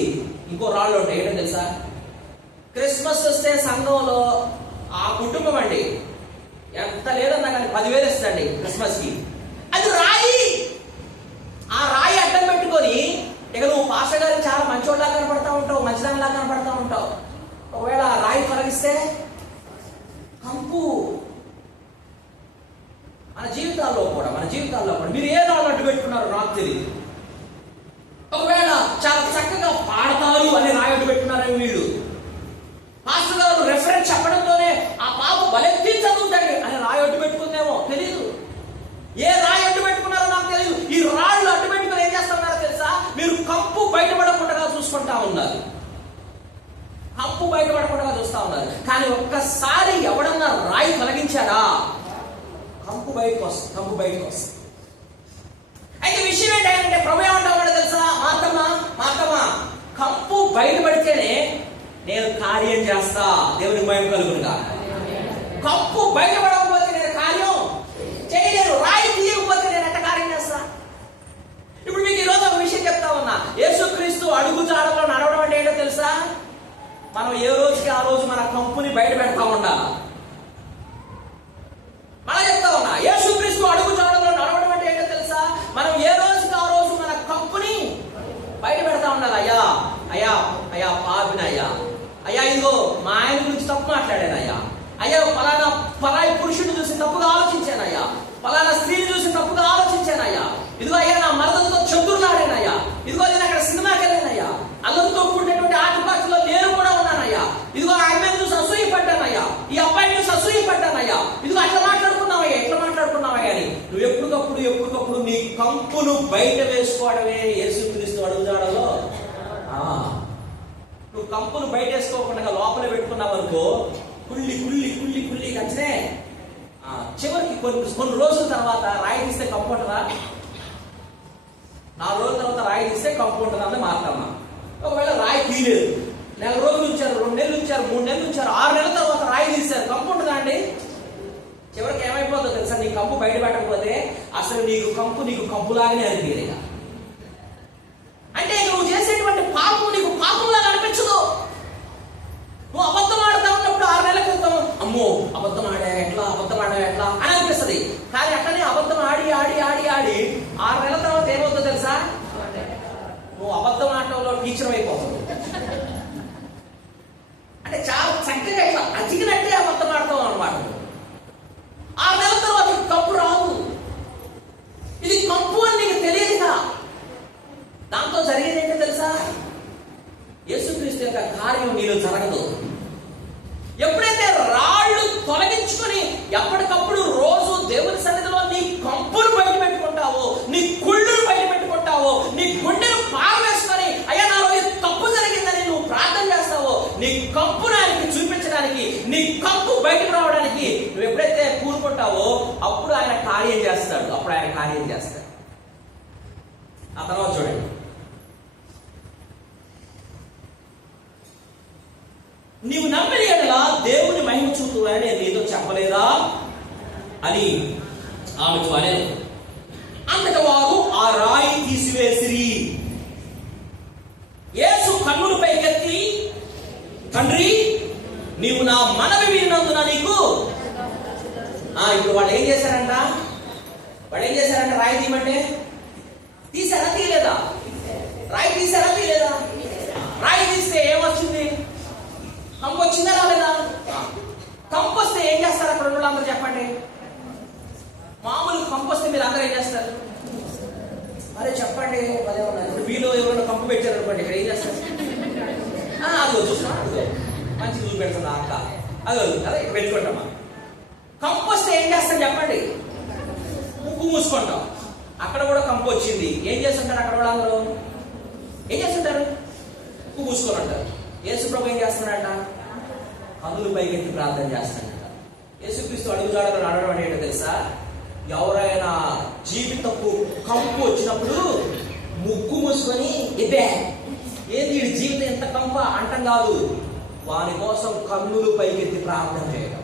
ఇంకో రాళ్ళు ఉంటాయి. ఏంటో తెలుసా? క్రిస్మస్ వస్తే సంఘంలో ఆ కుటుంబం అండి ఎంత లేదన్నా కానీ 10,000 ఇస్తుందండి క్రిస్మస్కి. అది రాయి. ఆ రాయి అడ్డం పెట్టుకొని ఇక నువ్వు పాస్టర్ గారికి చాలా మంచోళ్ళలా కనపడతా ఉంటావు, మంచిదానిలా కనపడతా ఉంటావు. ఒకవేళ రాయి తొలగిస్తే కంపు. మన జీవితాల్లో కూడా మీరు ఏ రాళ్ళు అడ్డు పెట్టుకున్నారో నాకు తెలియదు. ఒకవేళ చాలా చక్కగా పాడతారు అని రాయి అడ్డు పెట్టుకున్నారని వీళ్ళు పాస్టర్ గారు రెఫరెన్స్ చెప్పడంతోనే ఆ పాప బలెత్తి చదువుతాడు అని రాయి అడ్డు పెట్టుకుందేమో తెలియదు. ఏ రాయి అడ్డు పెట్టుకున్నారో నాకు తెలియదు. ఈ రాళ్ళు అడ్డు పెట్టుకుని ఏం చేస్తున్నారో తెలుసా? మీరు కంపు బయటపడకుండా చూసుకుంటా ఉన్నారు. కంపు బయటపడకుండా చూస్తా ఉన్నారు. కానీ ఒక్కసారి ఎవడన్నా రాయి తొలగించాడా కంపు బయటకు వస్తుంది. అయితే విషయం ఏంటంటే ప్రభు ఏమంటాడు తెలుసా? మాతమ్మ కంపు బయటపడితేనే నేను కార్యం చేస్తా, దేవుని మహిమ కలుగునుగా. కంపు బయటపడకపోతే నేను కార్యం చేయలేను. రాయి తీయకపోతే నేను ఎట్ట కార్యం చేస్తా? ఇప్పుడు మీకు ఈరోజు ఒక విషయం చెప్తా ఉన్నా. యేసుక్రీస్తు అడుగు జాడలో నడవడం అంటే ఏంటో తెలుసా? మనం ఏ రోజుకి ఆ రోజు మన కంపుని బయట పెడతా ఉండాలి. మనం చెప్తా ఉన్నా, యేసుక్రీస్తు అడుగు జాడలో నడవడం అంటే ఏంటో తెలుసా? మనం ఏ రోజుకి ఆ రోజు మన కంపుని బయట పెడతా ఉండాలి. అయ్యా పాపినయ్యా, అయ్యా ఇదిగో మా ఆయన గురించి తప్పు మాట్లాడానయ్యా, అయ్యా పలానా పరాయి పురుషుడిని చూసి తప్పుగా ఆలోచించానయ్యా, పలానా స్త్రీని చూసి తప్పుగా ఆలోచించానయ్యా, ఇదిగో అయ్యా నా మరదలతో చతుర్లాడానయ్యా, ఇదిగో నేను అక్కడ సినిమాకి వెళ్ళానయ్యా, అల్లరితో కూడినటువంటి ఆటపాటలో నేను కూడా ఉన్నానయ్యా, ఇదిగో ఆ అమ్మాయిని చూసి అసూయపడ్డానయ్యా, ఈ అబ్బాయిని చూసి అసూయపడ్డానయ్యా, ఇదిగో ఎట్లా మాట్లాడుకున్నావయ్యా అని నువ్వు ఎప్పటికప్పుడు నీ కంపును బయట వేసుకోవడమే యేసుక్రీస్తు అడుగుజాడలో. నువ్వు కంపును బయట వేసుకోకుండా లోపల పెట్టుకున్నావు అనుకో, కుళ్ళి కంచనే చివరికి కొన్ని రోజుల తర్వాత రాయి తీస్తే కంపు ఉంటుందా? 4 రోజుల తర్వాత రాయి తీస్తే కంపు ఉంటుందా అంటే మాట్లాడమా. ఒకవేళ రాయి తీయలేదు, 4 రోజులు ఉంచారు, 2 నెలలు ఉంచారు, 3 నెలలు ఉంచారు, 6 నెలల తర్వాత రాయి తీశారు, కంపు ఉంటుందా అండి? చివరికి ఏమైపోతుందో తెలుసా? నీ కంపు బయట పెట్టకపోతే అసలు నీకు కంపులాగానే అనిపించదు. అంటే నువ్వు చేసేటువంటి పాపం నీకు పాపంలాగా అనిపించదు. నువ్వు అబద్ధం ఆడుతా ఉన్నప్పుడు 6 నెలల క్రితం అమ్మో అబద్ధం ఆడా ఎట్లా అని అనిపిస్తుంది. కానీ అట్లనే అబద్ధం ఆడి 6 నెలల తర్వాత ఏమవుతుందో తెలుసా? నువ్వు అబద్ధం ఆడటంలో టీచర్ అయిపోతావు. అంటే చాలా చక్కగా ఇట్లా అతికినట్టే అబద్ధం ఆడతావు అన్నమాట. 6 నెలల తర్వాత కంపు రావు. ఇది కంపు అని నీకు తెలియదుగా. దాంతో జరిగేది ఏంటో తెలుసా? యేసుక్రీస్తు యొక్క కార్యం నీలో జరగదు. ఎప్పుడైతే రాళ్ళు తొలగించుకొని ఎప్పటికప్పుడు రోజు దేవుని సన్నిధిలో నీ కంపును బయట పెట్టుకుంటావో, నీ కుళ్ళును బయట పెట్టుకుంటావో, నీ గుండెను పారవేసుకొని అయ్యా నాలో తప్పు జరిగిందని నువ్వు ప్రార్థన చేస్తావో, నీ కంపును ఆయనకి చూపించడానికి, నీ కంపు బయటకు రావడానికి నువ్వు ఎప్పుడైతే కూరుకుంటావో అప్పుడు ఆయన కార్యం చేస్తాడు. ఆ తర్వాత చూడండి, నీవు నమ్మిన యెడల దేవుని మహిమ చూపుతావని నేను నీతో చెప్పలేదా అని ఆమెతో అనేను. అంతట వారు ఆ రాయి తీసివేసిరి. యేసు కన్నులు పైకెత్తి, తండ్రి నీవు నా మనవి విన్నందున నీకు. ఇప్పుడు వాళ్ళు ఏం చేశారంట? రాయి తీయమంటే తీసారా తీయలేదా? రాయి తీసారా తీయలేదా? రాయి తీస్తే ఏమొచ్చింది? కంపు వచ్చిందా రాలేదా? కంపు వస్తే ఏం చేస్తారు అక్కడ ఉన్న అందరూ చెప్పండి? మామూలు కంపు వస్తే మీరు అందరూ ఏం చేస్తారు? అరే చెప్పండి. ఇప్పుడు వీళ్ళు ఎవరైనా కంపు పెట్టారు అనుకోండి, ఇక్కడ ఏం చేస్తారు? అదో చూసినా అదో మంచి చూసి పెడుతున్నా అక్క, అదో అదే పెట్టుకుంటామా. కంపు వస్తే ఏం చేస్తాం చెప్పండి? ముక్కు మూసుకుంటాం. అక్కడ కూడా కంపు వచ్చింది, ఏం చేస్తుంటారు అక్కడ కూడా అందరూ? ఏం చేస్తుంటారు? ముక్కు మూసుకొని ఉంటారు. యేసుప్రభు ఏం చేస్తున్నాడట? కన్నులు పైకెత్తి ప్రార్థన చేస్తాడట. యేసుక్రీస్తు అడుగుజాడలో నడవడం అంటే ఏంటో తెలుసా? ఎవరైనా జీవితపు కంపు వచ్చినప్పుడు ముక్కు మూసుకొని ఇదే ఏంది వీడి జీవితం ఎంత కంప అంటం కాదు, వాని కోసం కన్నులు పైకెత్తి ప్రార్థన చేయడం.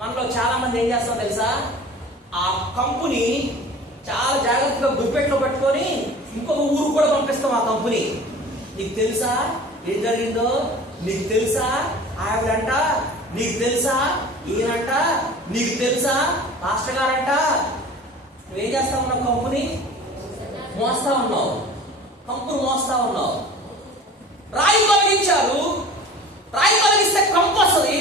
మనలో చాలా మంది ఏం చేస్తాం తెలుసా? ఆ కంపుని చాలా జాగ్రత్తగా గుప్పెట్లో పట్టుకొని ఇంకొక ఊరు కూడా పంపిస్తాం ఆ కంపుని. నీకు తెలుసా ఏం జరిగిందో? నీకు తెలుసా ఆవిడంట? నీకు తెలుసా ఈయనంట? నీకు తెలుసా పాస్టర్ గారంట? నువ్వేం చేస్తా ఉన్నావు? కంపుని మోస్తా ఉన్నావు, కంపును మోస్తా ఉన్నావు. రాయి తొలగించారు, రాయి తొలగిస్తే కంపు వస్తుంది.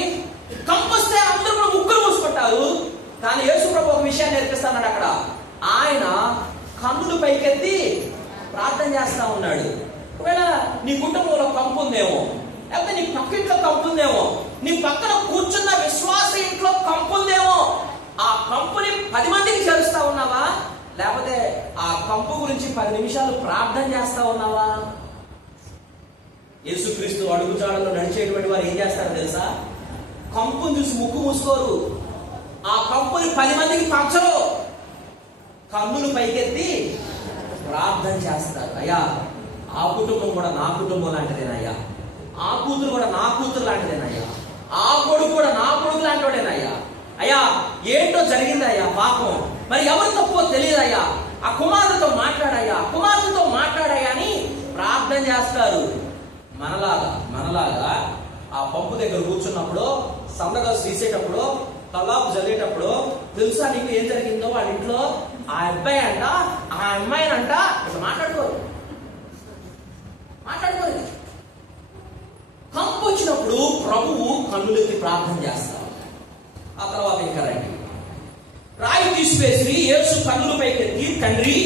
కంపు వస్తే అందరూ కూడా ముక్కులు మూసుకుంటారు. కానీ యేసుప్రభు ఒక విషయాన్ని నేర్పిస్తాడు అక్కడ. ఆయన కన్నులు పైకెత్తి ప్రార్థన చేస్తా ఉన్నాడు. ఒకవేళ నీ కుటుంబంలో కంపు ఉందేమో, లేకపోతే నీ పక్కింట్లో కంపు ఉందేమో, నీ పక్కన కూర్చున్న విశ్వాస ఇంట్లో కంపు ఉందేమో, ఆ కంపుని 10 మందికి చేరుస్తా ఉన్నావా? లేకపోతే ఆ కంపు గురించి 10 నిమిషాలు ప్రార్థన చేస్తా ఉన్నావా? యేసుక్రీస్తు అడుగుజాడలో నడిచేటువంటి వారు ఏం చేస్తారో తెలుసా? కంపుని చూసి ముక్కు మూసుకోరు, ఆ కంపుని 10 మందికి పంచరు, కన్నులు పైకెత్తి ప్రార్థన చేస్తారు. అయ్యా ఆ కుటుంబం కూడా నా కుటుంబం లాంటిదేనయ్యా, ఆ కూతురు కూడా నా కూతురు లాంటిదేనయ్యా, ఆ కొడుకు కూడా నా కొడుకు లాంటివాడేనయ్యా. అయ్యా ఏంటో జరిగిందయ్యా పాపం, మరి ఎవరు తప్పో తెలియదయ్యా, ఆ కుమారుడితో మాట్లాడాయా అని ప్రార్థన చేస్తారు. మనలాగా ఆ పంపు దగ్గర కూర్చున్నప్పుడు, సందగా తీసేటప్పుడు, తలాపు జల్లేటప్పుడు తెలుసా నీకు ఏం జరిగిందో వాళ్ళ ఇంట్లో? ఆ అబ్బాయి అంట, ఆ అమ్మాయిని అంట, ఇట్లా మాట్లాడుకోరు. కంపు వచ్చినప్పుడు ప్రభువు కన్నులెత్తి ప్రార్థన చేస్తారు. ఆ తర్వాత ఇంకా రండి, రాయి తీసివేసి యేసు కన్నుల పైకెత్తి, తండ్రి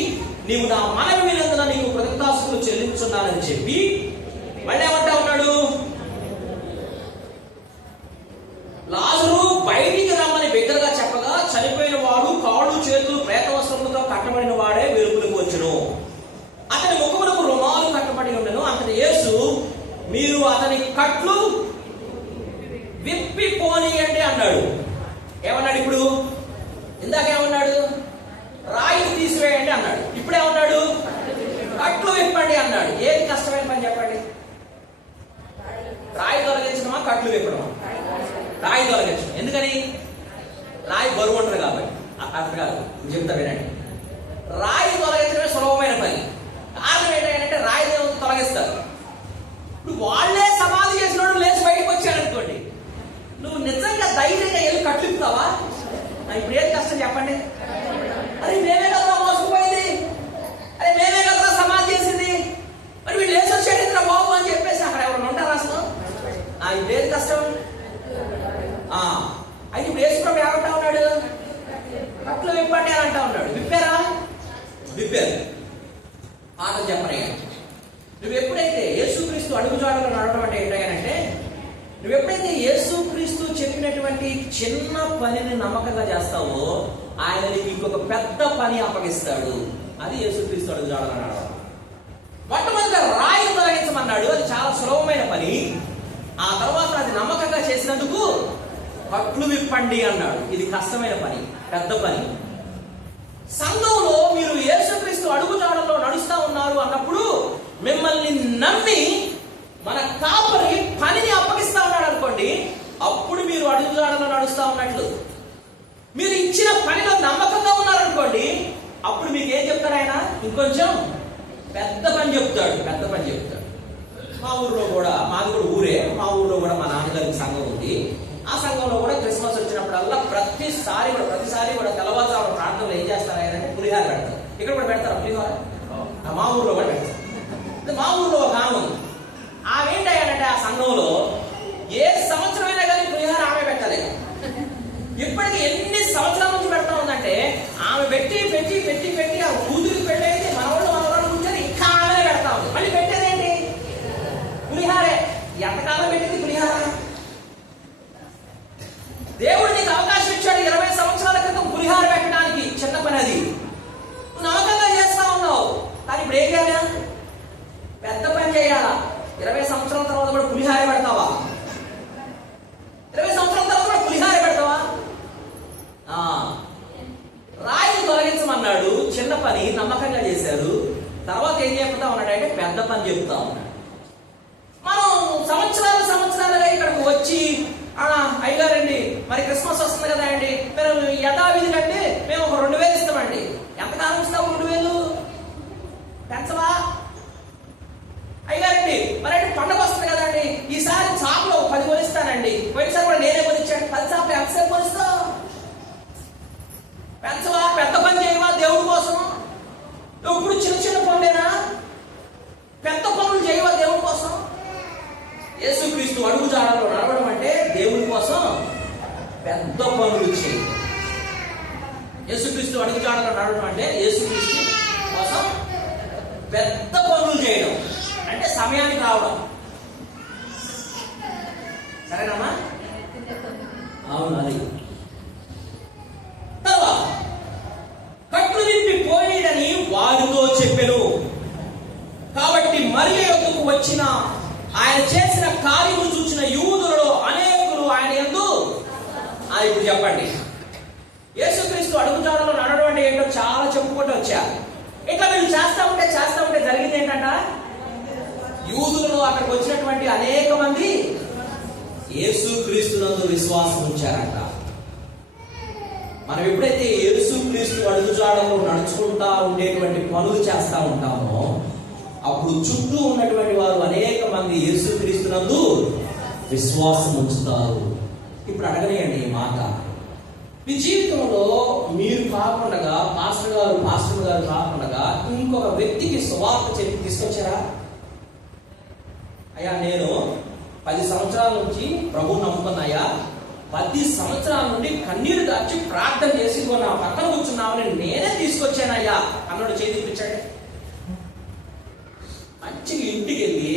నీవు నా మనవి వినందున నీకు కృతజ్ఞతాస్తుతులు చెల్లించున్నానని చెప్పి మళ్ళీ ఏమంటా ఉన్నాడు? లాజరు బయటికి రమ్మని బిగ్గరగా చెప్పగా చనిపోయిన వాడు కాళ్ళు చేతులు ప్రేత వస్త్రములతో కట్టబడిన వాడే వెలుగులకు వచ్చును, అతని ముఖమునకు రుమాలు కట్టబడి ఉండెను. అంతటి యేసు మీరు అతని కట్లు విప్పి పోనీయండి అన్నాడు. ఏమన్నాడు ఇప్పుడు? ఇందాక ఏమన్నాడు? రాయిని తీసివేయండి అన్నాడు. ఇప్పుడేమన్నాడు? కట్లు విప్పండి అన్నాడు. ఏది కష్టమైన పని చెప్పండి? రాయి తొలగించడమా కట్లు విప్పడమా? రాయి తొలగించడం. ఎందుకని? రాయి బరువు ఉంటుంది కాబట్టి. అర్థం కాదు, చెప్తా వినండి. రాయి తొలగించడమే సులభమైన పని. కారణం ఏంటంటే రాయి దేవుని తొలగిస్తారు. ఇప్పుడు వాళ్ళే సమాధి చేసిన లేచి బయటకు వచ్చాడు అనుకోండి, నువ్వు నిజంగా ధైర్యంగా వెళ్ళి కట్లిపుతావా? ఇప్పుడు ఏది కష్టం చెప్పండి? అరే మేమే కదా మోసపోయింది, అరే మేమే కదా సమాధి చేసింది, మరి వీళ్ళు లేచి వచ్చాడు ఇంద్ర బాబు అని చెప్పేసి అక్కడ ఎవరు ఉంటారు అసలు? ఇప్పుడు ఏది కష్టం? అయితే ఇప్పుడు యేసుప్రభు ఏమంటా ఉన్నాడు? కట్లు విప్పండి అని అంటా ఉన్నాడు. విప్పారా? విప్పారు. పాఠం చెప్పనయ్యా. నువ్వు ఎప్పుడైతే యేసుక్రీస్తు అడుగుజాడలో నడవడం అంటే ఏంటంటే, నువ్వు ఎప్పుడైతే యేసుక్రీస్తు చెప్పినటువంటి చిన్న పనిని నమ్మకంగా చేస్తావో ఆయన నీకు ఇంకొక పెద్ద పని అప్పగిస్తాడు. అది యేసుక్రీస్తు అడుగుజాడలో నడవడం. మొట్టమొదటిగా రాయి తొలగించమన్నాడు, అది చాలా సులభమైన పని. ఆ తర్వాత అది నమ్మకంగా చేసినందుకు కట్లు విప్పండి అన్నాడు, ఇది కష్టమైన పని, పెద్ద పని. సంఘంలో మీరు యేసుక్రీస్తు అడుగుజాడల్లో నడుస్తా ఉన్నారు అన్నప్పుడు మిమ్మల్ని నమ్మి మన కాపరి పనిని అప్పగిస్తా ఉన్నాడు అనుకోండి, అప్పుడు మీరు అడుగుజాడల్లో నడుస్తా ఉన్నట్లు. మీరు ఇచ్చిన పనిలో నమ్మకంగా ఉన్నారనుకోండి, అప్పుడు మీకు ఏం చెప్తాడు ఆయన? ఇంకొంచెం పెద్ద పని చెప్తాడు. మా ఊర్లో కూడా, మాది కూడా ఊరే, మా ఊర్లో కూడా మా నాన్నగారికి సంఘం ఉంది. ఆ సంఘంలో కూడా క్రిస్మస్ వచ్చినప్పుడల్లా ప్రతిసారి కూడా తెల్లవారుజామున ప్రాంతంలో ఏం చేస్తారు అంటే పులిహార పెడతారు. ఇక్కడ కూడా పెడతారు పులిహోర, మా ఊర్లో కూడా పెడతారు. మా ఊర్లో ఒక ఆమె ఉంది. ఆమె ఏంటంటే ఆ సంఘంలో ఏ సంవత్సరమైనా కానీ పులిహార ఆమె పెట్టాలి. ఇప్పటికి ఎన్ని సంవత్సరాల నుంచి పెడతా ఉందంటే ఆమె పెట్టి ఆ కూతురికి పెట్టేది మనవాళ్ళు కూర్చొని ఇంకా ఆమె పెడతా ఉంది. మళ్ళీ పెట్టేదేంటి? పులిహారే. ఎంతకాలం పెట్టింది పులిహార? దేవుడు నీకు అవకాశం ఇచ్చాడు 20 సంవత్సరాల క్రితం పులిహార పెట్టడానికి. చిన్న పని అది, నమ్మకంగా చేస్తా ఉన్నావు. కానీ ఇప్పుడు ఏం చేయాలి? పెద్ద పని చేయాలా? 20 సంవత్సరాల తర్వాత కూడా పులిహార పెడతావా? 20 సంవత్సరాల తర్వాత కూడా పులిహార పెడతావా? రాయిని తొలగించమన్నాడు, చిన్న పని నమ్మకంగా చేశారు. తర్వాత ఏం చెప్తా ఉన్నాడు అంటే పెద్ద పని చెప్తా ఉన్నాడు. మనం సంవత్సరాలుగా ఇక్కడికి వచ్చి అయ్యగారండి మరి క్రిస్మస్ వస్తుంది కదా అండి, మీరు యథావిధి కంటే మేము ఒక 2000 ఇస్తామండి. ఎంతకాలం ఇస్తావు? 2000 పెంచవా? అయ్యగారండి మరి అంటే పండుగ వస్తుంది కదా అండి, ఈసారి చాపలు 10 కొనిస్తానండి, పోయినసారి కూడా నేనే కొనిచ్చాను. 10 చాపలు ఎంతసేపు కొనిస్తావు? పెంచవా? పెద్ద పని చేయవా దేవుడి కోసం? ఇప్పుడు చిన్న పనులేనా? పెద్ద పనులు చేయవా దేవుడి కోసం? యేసుక్రీస్తు అడుగుజాడలో నడవడం అంటే దేవుడి కోసం పెద్ద పనులు చేయి. యేసుక్రీస్తు అడుగుజాడలో నడవడం అంటే యేసుక్రీస్తు కోసం పెద్ద పనులు చేయడం అంటే సమయానికి రావడం. సరేనమ్మా? అవును. అది తర్వాత కట్లు విప్పి పోయేదని వారితో చెప్పెను. కాబట్టి మరియ యొద్దకు వచ్చిన ఆయన చేసిన కార్యము చూసిన యూదులలో అనేకులు ఆయన యందు ఇప్పుడు చెప్పండి. యేసుక్రీస్తు అడుగుజాడలో నడవడం అంటే ఏంటో చాలా చెప్పుకుంటూ వచ్చారు. ఇట్లా వీళ్ళు చేస్తా ఉంటే జరిగింది ఏంటంట, యూదులలో అక్కడికి వచ్చినటువంటి అనేక మంది యేసుక్రీస్తునందు విశ్వాసం ఉంచారంట. మనం ఎప్పుడైతే యేసుక్రీస్తు అడుగుజాడలో నడుచుకుంటా ఉండేటువంటి పనులు చేస్తా ఉంటామో అప్పుడు చుట్టూ ఉన్నటువంటి వారు అనేక మంది యేసుక్రీస్తునందు విశ్వాసం ఉంచుతారు. ఇప్పుడు అడగలేయండి ఈ మాట, మీ జీవితంలో మీరు కాకుండా పాస్టర్ గారు కాకుండా ఇంకొక వ్యక్తికి సువార్త చెప్పి తీసుకొచ్చారా? అయ్యా నేను 10 సంవత్సరాల నుంచి ప్రభువుని నమ్ముకున్నాయా, 10 సంవత్సరాల నుండి కన్నీరు దాచి ప్రార్థన చేసి నా పక్కన కూర్చున్నామని నేనే తీసుకొచ్చానయ్యా అన్నాడు. చేతిపించండి. మంచిగా ఇంటికి వెళ్ళి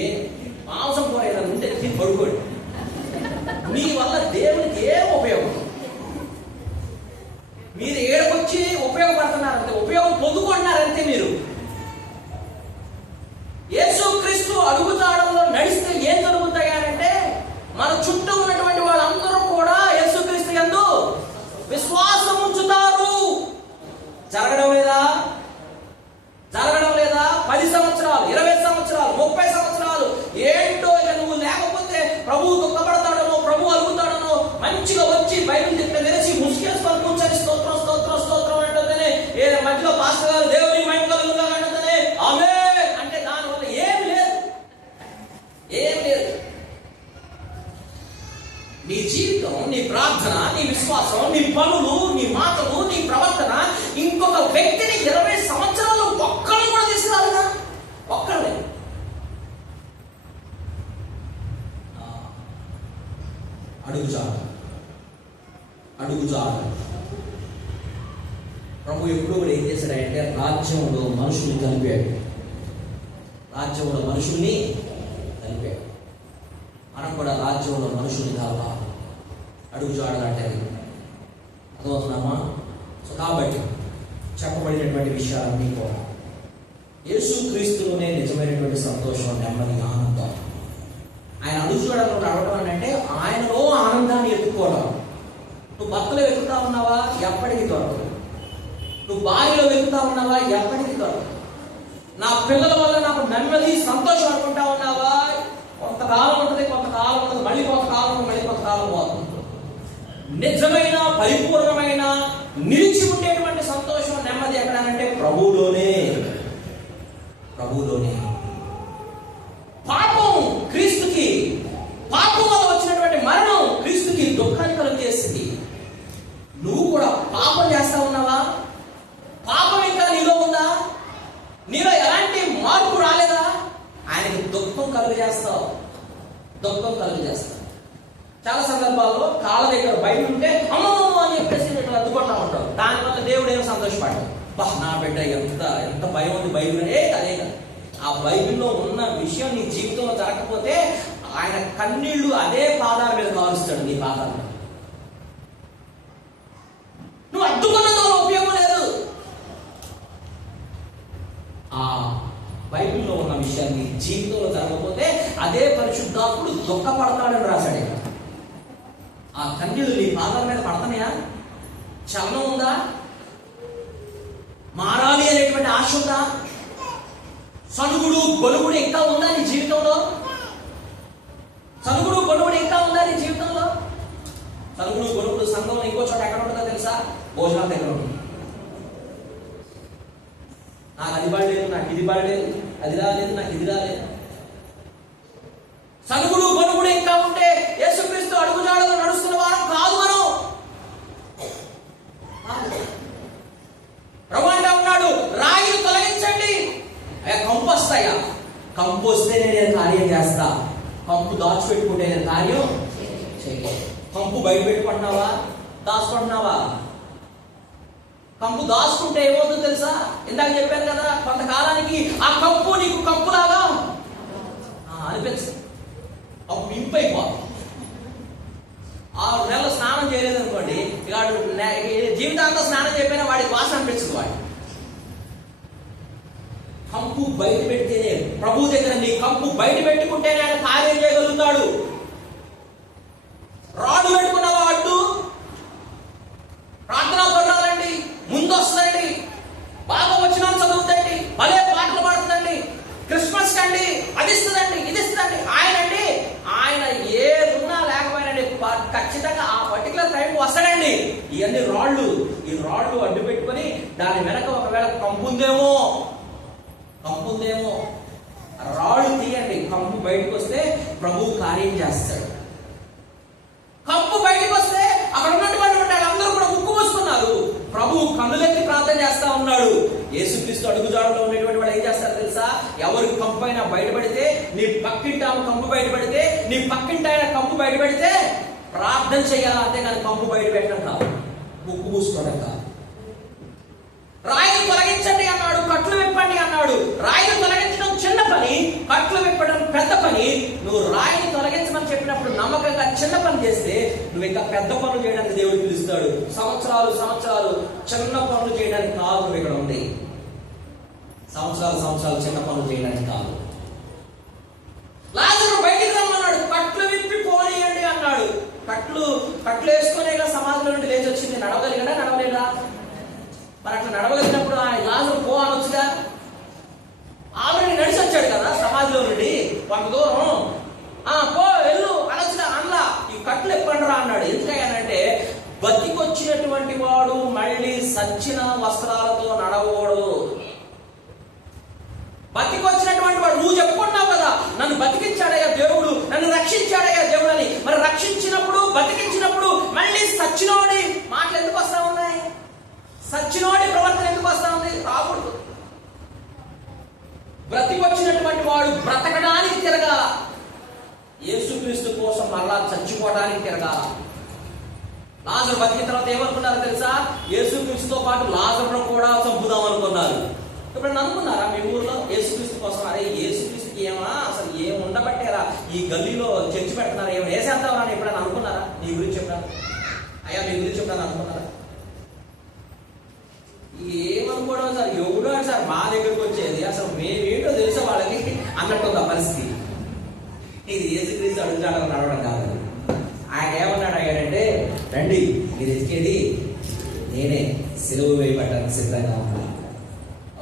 మాంసం కూర ఏదైనా ఉంటే పడుకోండి. మీ వల్ల దేవునికి ఏం ఉపయోగం? మీరు ఏడకొచ్చి ఉపయోగపడుతున్నారంటే, ఉపయోగం పొందుకుంటున్నారంటే మీరు. యేసుక్రీస్తు అడుగుజాడల్లో నడిస్తే ఏం జరుగుతాయంటే మన చుట్టూ ఉన్నటువంటి వాళ్ళందరూ కూడా యేసుక్రీస్తు యందు విశ్వాసం ఉంచుతారు. జరగడం లేదా? 10 సంవత్సరాలు, 20 సంవత్సరాలు, 30 సంవత్సరాలు ఏంటో ఇక నువ్వు లేకపోతే ప్రభువు దుఃఖపడతాడనో, ప్రభు అలుగుతాడనో, మంచిగా వచ్చి బైబిల్ తిట్ట తెరిచి ముసుకేసుకొని కూర్చొని స్తోత్రం అంటుందనే మధ్యలో పాస్టర్ గారు దేవుని మహిమ కలుగుగా అంటుందనే ఆమేన్ అంటే దానివల్ల ఏం లేదు. నీ జీవితం, నీ ప్రార్థన, నీ విశ్వాసం, నీ పనులు, నీ మాటలు, నీ ప్రవర్తన ఇంకొక వ్యక్తిని 20 సంవత్సరాలు ఒక్కరిని కూడా తీసుకురాలినా? ఒక్కరిని. అడుగుజాడ ప్రభు ఎప్పుడు కూడా ఏం చేశాడంటే రాజ్యంలో మనుషుల్ని కలిపాడు. మనం కూడా రాజ్యంలో మనుషుల్ని కలపాలి. అడుగుజాడాలంటే అర్థమవుతున్నామా? సో కాబట్టి చెప్పబడినటువంటి విషయాలన్నీ కూడా యేసుక్రీస్తులోనే నిజమైనటువంటి సంతోషం, నెమ్మది, ఆనందం. ఆయన అడుగుజాడలో నడవడం అంటే ఆయనలో ఆనందాన్ని ఎత్తుకోవడం. నువ్వు భర్తలో వెతుకుతా ఉన్నావా? ఎప్పటికీ దొరకదు. నువ్వు భార్యలో వెతుకుతా ఉన్నావా? ఎప్పటికీ దొరకదు. నా పిల్లల వల్ల నాకు నెమ్మది, సంతోషం అనుకుంటా ఉన్నావా? కొంతకాలం ఉంటుంది, మళ్ళీ కొంతకాలం పోతుంది. నిజమైన, పరిపూర్ణమైన, నిలిచి ఉండేటువంటి సంతోషం, నెమ్మది ఎక్కడానంటే ప్రభువులోనే. పాపం దుఃఖం కలుగజేస్తావు. చాలా సందర్భాల్లో కాళ్ళ దగ్గర బయట ఉంటే అమ్మమ్మ అని చెప్పేసి ఇట్లా అద్దుకుంటా ఉంటావు. దానివల్ల దేవుడు ఏమో సంతోషపడ్డాడు. నా బిడ్డ ఎంత భయం ఉంది బైబిల్ అదే కదా. ఆ బైబిల్లో ఉన్న విషయం నీ జీవితంలో జరగకపోతే ఆయన కన్నీళ్లు అదే పాదాల మీద కాలుస్తాడు. నీ పాదాలు నువ్వు అడ్డుకున్నదో ఉపయోగం లేదు. ఆ బైబిల్లో ఉన్న విషయాన్ని జీవితంలో జరగకపోతే అదే పరిశుద్ధాత్ముడు దుఃఖపడతాడని రాశాడు. ఆ కన్నీళ్లు నీ పాదాల మీద పడతాయా? చలనం ఉందా? మారాలి అనేటువంటి ఆశ ఉందా? సనుగుడు గొలుగుడు ఇంకా ఉందా నీ జీవితంలో? సనుగుడు గొలుగుడు ఇంకా ఉందా నీ జీవితంలో? సనుగుడు గొలుగుడు సంఘంలో ఇంకో చోట ఎక్కడ ఉంటుందో తెలుసా? భోజనాల దగ్గర ఉంటుంది. నాకు అది పడలేదు, నాకు ఇది పడలేదు, అది రాలేదు, నాకు ఇది రాలేదు. సనుగుడు గొలుగుడు ఇంకా ఉంటే యేసుక్రీస్తు అడుగుజాడలో నడుస్తున్న వారం కాదు మనం. ప్రభు అంటా ఉన్నాడు, రాయిని తొలగించండి. అయ్యా కంపు వస్తాయా? కంపు వస్తేనే నేను కార్యం చేస్తా. కంపు దాచిపెట్టుకుంటే నేను కార్యం చేయలేదు. కంపు బయట పెట్టుకుంటున్నావా? దాచుకుంటున్నావా? కంపు దాచుకుంటే ఏమవుతుందో తెలుసా? ఇందాక చెప్పాను కదా, కొంతకాలానికి ఆ కంపు నీకు కంపులాగా అనిపిస్తుంది. అప్పుడు ఇంపైపోతుంది. 6 నెలలు స్నానం చేయలేదు అనుకోండి, ఇక జీవితాంతం స్నానం చెప్పినా వాడికి వాసన అనిపించదు. వాడి కంపు బయట పెడితేనే, ప్రభు దగ్గర నీ కంపు బయట పెట్టుకుంటేనే ఆయన కార్యం చేయగలుగుతాడు. రాడు పెట్టుకున్నావా? అడ్డు ప్రార్థనా పరులండి, ముందు వస్తుందండి, బాగా వచ్చిన చదువుతండి, భలే పాటలు పాడుతుందండి, క్రిస్మస్ కండి, అది ఇస్తుందండి, ఇది ఇస్తుందండి. ఆయన ఏదున్నా లేకపోయినండి ఖచ్చితంగా ఆ పర్టికులర్ టైం వస్తాడండి. ఇవన్నీ రాళ్ళు. ఈ రాళ్ళు అడ్డు పెట్టుకొని దాని వెనక ఒకవేళ కంపుందేమో రాళ్ళు తీయండి. కంపు బయటకు వస్తే ప్రభువు కార్యం చేస్తాడు. కంపు బయటకు వస్తే అక్కడ ఉన్నటువంటి అందరూ కూడా ముక్కు మూసుకున్నారు. ప్రభువు కన్నులెత్తి ప్రార్థన చేస్తా ఉన్నాడు. యేసుక్రీస్తు అడుగుజాడలో ఉన్నటువంటి వాడు ఏం చేస్తారు తెలుసా? ఎవరికి కంపు అయినా బయటపడితే, నీ పక్కింటి ఆమె కంపు బయటపడితే, నీ పక్కింటి ఆయన కంపు బయటపడితే ప్రార్థన చేయాలి. అంతేగాని కంపు బయట పెట్టడం కాదు, ముక్కు మూసుకోవడం కాదు. రాయిని తొలగించండి అన్నాడు, కట్లు విప్పండి అన్నాడు. రాయిని తొలగించడం చిన్న పని, కట్లు విప్పడం పెద్ద పని. నువ్వు రాయిని తొలగించమని చెప్పినప్పుడు నమ్మకంగా చిన్న పని చేస్తే నువ్వు ఇంకా పెద్ద పనులు చేయడానికి దేవుడు పిలుస్తాడు. సంవత్సరాలు చిన్న పనులు చేయడానికి కాదు నువ్వు ఇక్కడ ఉంది. సంవత్సరాలు చిన్న పనులు చేయడానికి కాదు. లాజరు బయటికి రమ్మన్నాడు, కట్లు విప్పి పోనీయండి అన్నాడు. కట్లు వేసుకునేగా సమాధిలో నుండి లేచి వచ్చింది. నడవగలిగాడా? నడవలేదా? మరి అట్లా నడవగలిగినప్పుడు ఆయన లాజరు పో అనొచ్చుగా. ఆల్రెడీ నడిచి వచ్చాడు కదా సమాధిలో నుండి కొంత దూరం. పో వెళ్ళు అనొచ్చుగా. అన్నా ఈ కట్లు ఎప్పండిరా అన్నాడు. ఎందుకంటే బతికొచ్చినటువంటి వాడు మళ్ళీ సచ్చిన వస్త్రాలతో నడవకూడదు. బతికొచ్చినటువంటి వాడు, నువ్వు చెప్పుకుంటున్నావు కదా నన్ను బతికించాడయ్యా దేవుడు, నన్ను రక్షించాడయ్యా దేవుడు అని. మరి రక్షించినప్పుడు, బతికించినప్పుడు మళ్ళీ సచ్చినోడి మాటలు ఎందుకు వస్తా ఉన్నాయి? సచ్చినోడి ప్రవర్తన ఎందుకు వస్తా ఉంది? రాకూడదు. బ్రతికొచ్చినటువంటి వాడు బ్రతకడానికి తిరగాల. యేసుక్రీస్తు కోసం మరలా చచ్చిపోవడానికి తిరగాల. లాజరు బతికిన తర్వాత ఏమనుకున్నారు తెలుసా? యేసుక్రీస్తుతో పాటు లాజరును కూడా చంపుదాం అనుకున్నారు. ఇప్పుడు అనుకున్నారా మీ ఊర్లో యేసుక్రీస్తు కోసం? అరే యేసుక్రీస్తుకి అసలు ఏం ఉండబట్టేరా ఈ గల్లీలో చర్చి పెడుతున్నారు, ఏం వేసేద్దాం అని ఎప్పుడైనా అనుకున్నారా? నీ గురించి చెప్పారు అయ్యా, మీ గురించి చెప్పాను అనుకున్నారా? ఏమనుకోవడం సార్, ఎవడో సార్ మా దగ్గరకు వచ్చేది, అసలు మేమేంటో తెలుసా వాళ్ళకి అన్నట్టు ఒక పరిస్థితి. ఇది యేసుక్రీస్తు అడుగుజాడలో నడవడం కాదు. ఆయన ఏమన్నాడు అయ్యాడంటే, రండి మీరు ఎతికేది నేనే, సిలువ వేయబడ్డానికి సిద్ధంగా ఉన్నాను.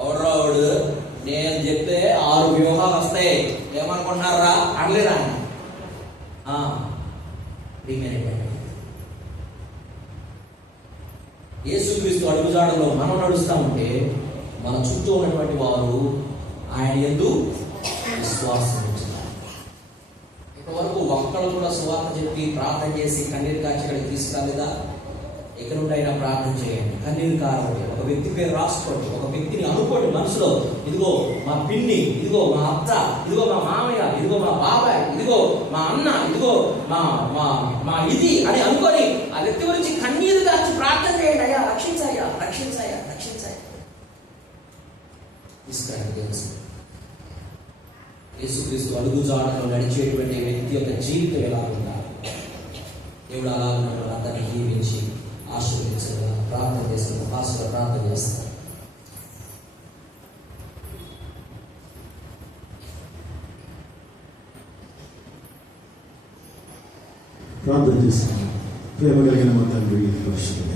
ఎవడు నేను చెప్తే 6 వ్యూహాలు వస్తాయి, ఏమనుకుంటున్నారా అనలేదా ఆయన. యేసుక్రీస్తు అడుగుజాడలో మనం నడుస్తా ఉంటే మన చుట్టూ ఉన్నటువంటి వారు ఆయన యందు విశ్వాసం ఉంచుతారు. ఇప్పటివరకు ఒక్కళ్ళు కూడా సువార్త చెప్పి ప్రార్థన చేసి కన్నీరు కాచి ఇక్కడికి తీసుకురాలేదా? ఎక్కడ నుండైనా ప్రార్థన చేయండి, కన్నీరు కారండి. ఒక వ్యక్తి పేరు రాసుకోండి, ఒక వ్యక్తిని అనుకోండి మనసు మనసులో ఇదిగో మా పిన్ని, ఇదిగో మా అత్త, ఇదిగో మా మామయ్య, ఇదిగో మా బాబాయ్, ఇదిగో మా అన్న, ఇదిగో మా మా మా ఇది అని అనుకొని ఆ వ్యక్తి గురించి కన్నీరు కాచి ప్రార్థన చేయండి. అయ్యా రక్షించాయ్యా, రక్షించాయ్యా, రక్షించాయ్యా. తీసుకురండి తెలుసు. యేసుక్రీస్తు అడుగుజాడలో నడిచేటువంటి వ్యక్తి యొక్క జీవితం ఎలా ఉండాలి, దేవుడు అలా ఉన్నప్పుడు అందరినీ జీవించి ఆశీర్వదించగల ప్రార్థన చేస్తున్న పాస్టర్ ప్రార్థన చేస్తారు. ప్రార్థన చేస్తాను. ప్రేమ కలిగిన మా తండ్రి, పరిశుద్ధ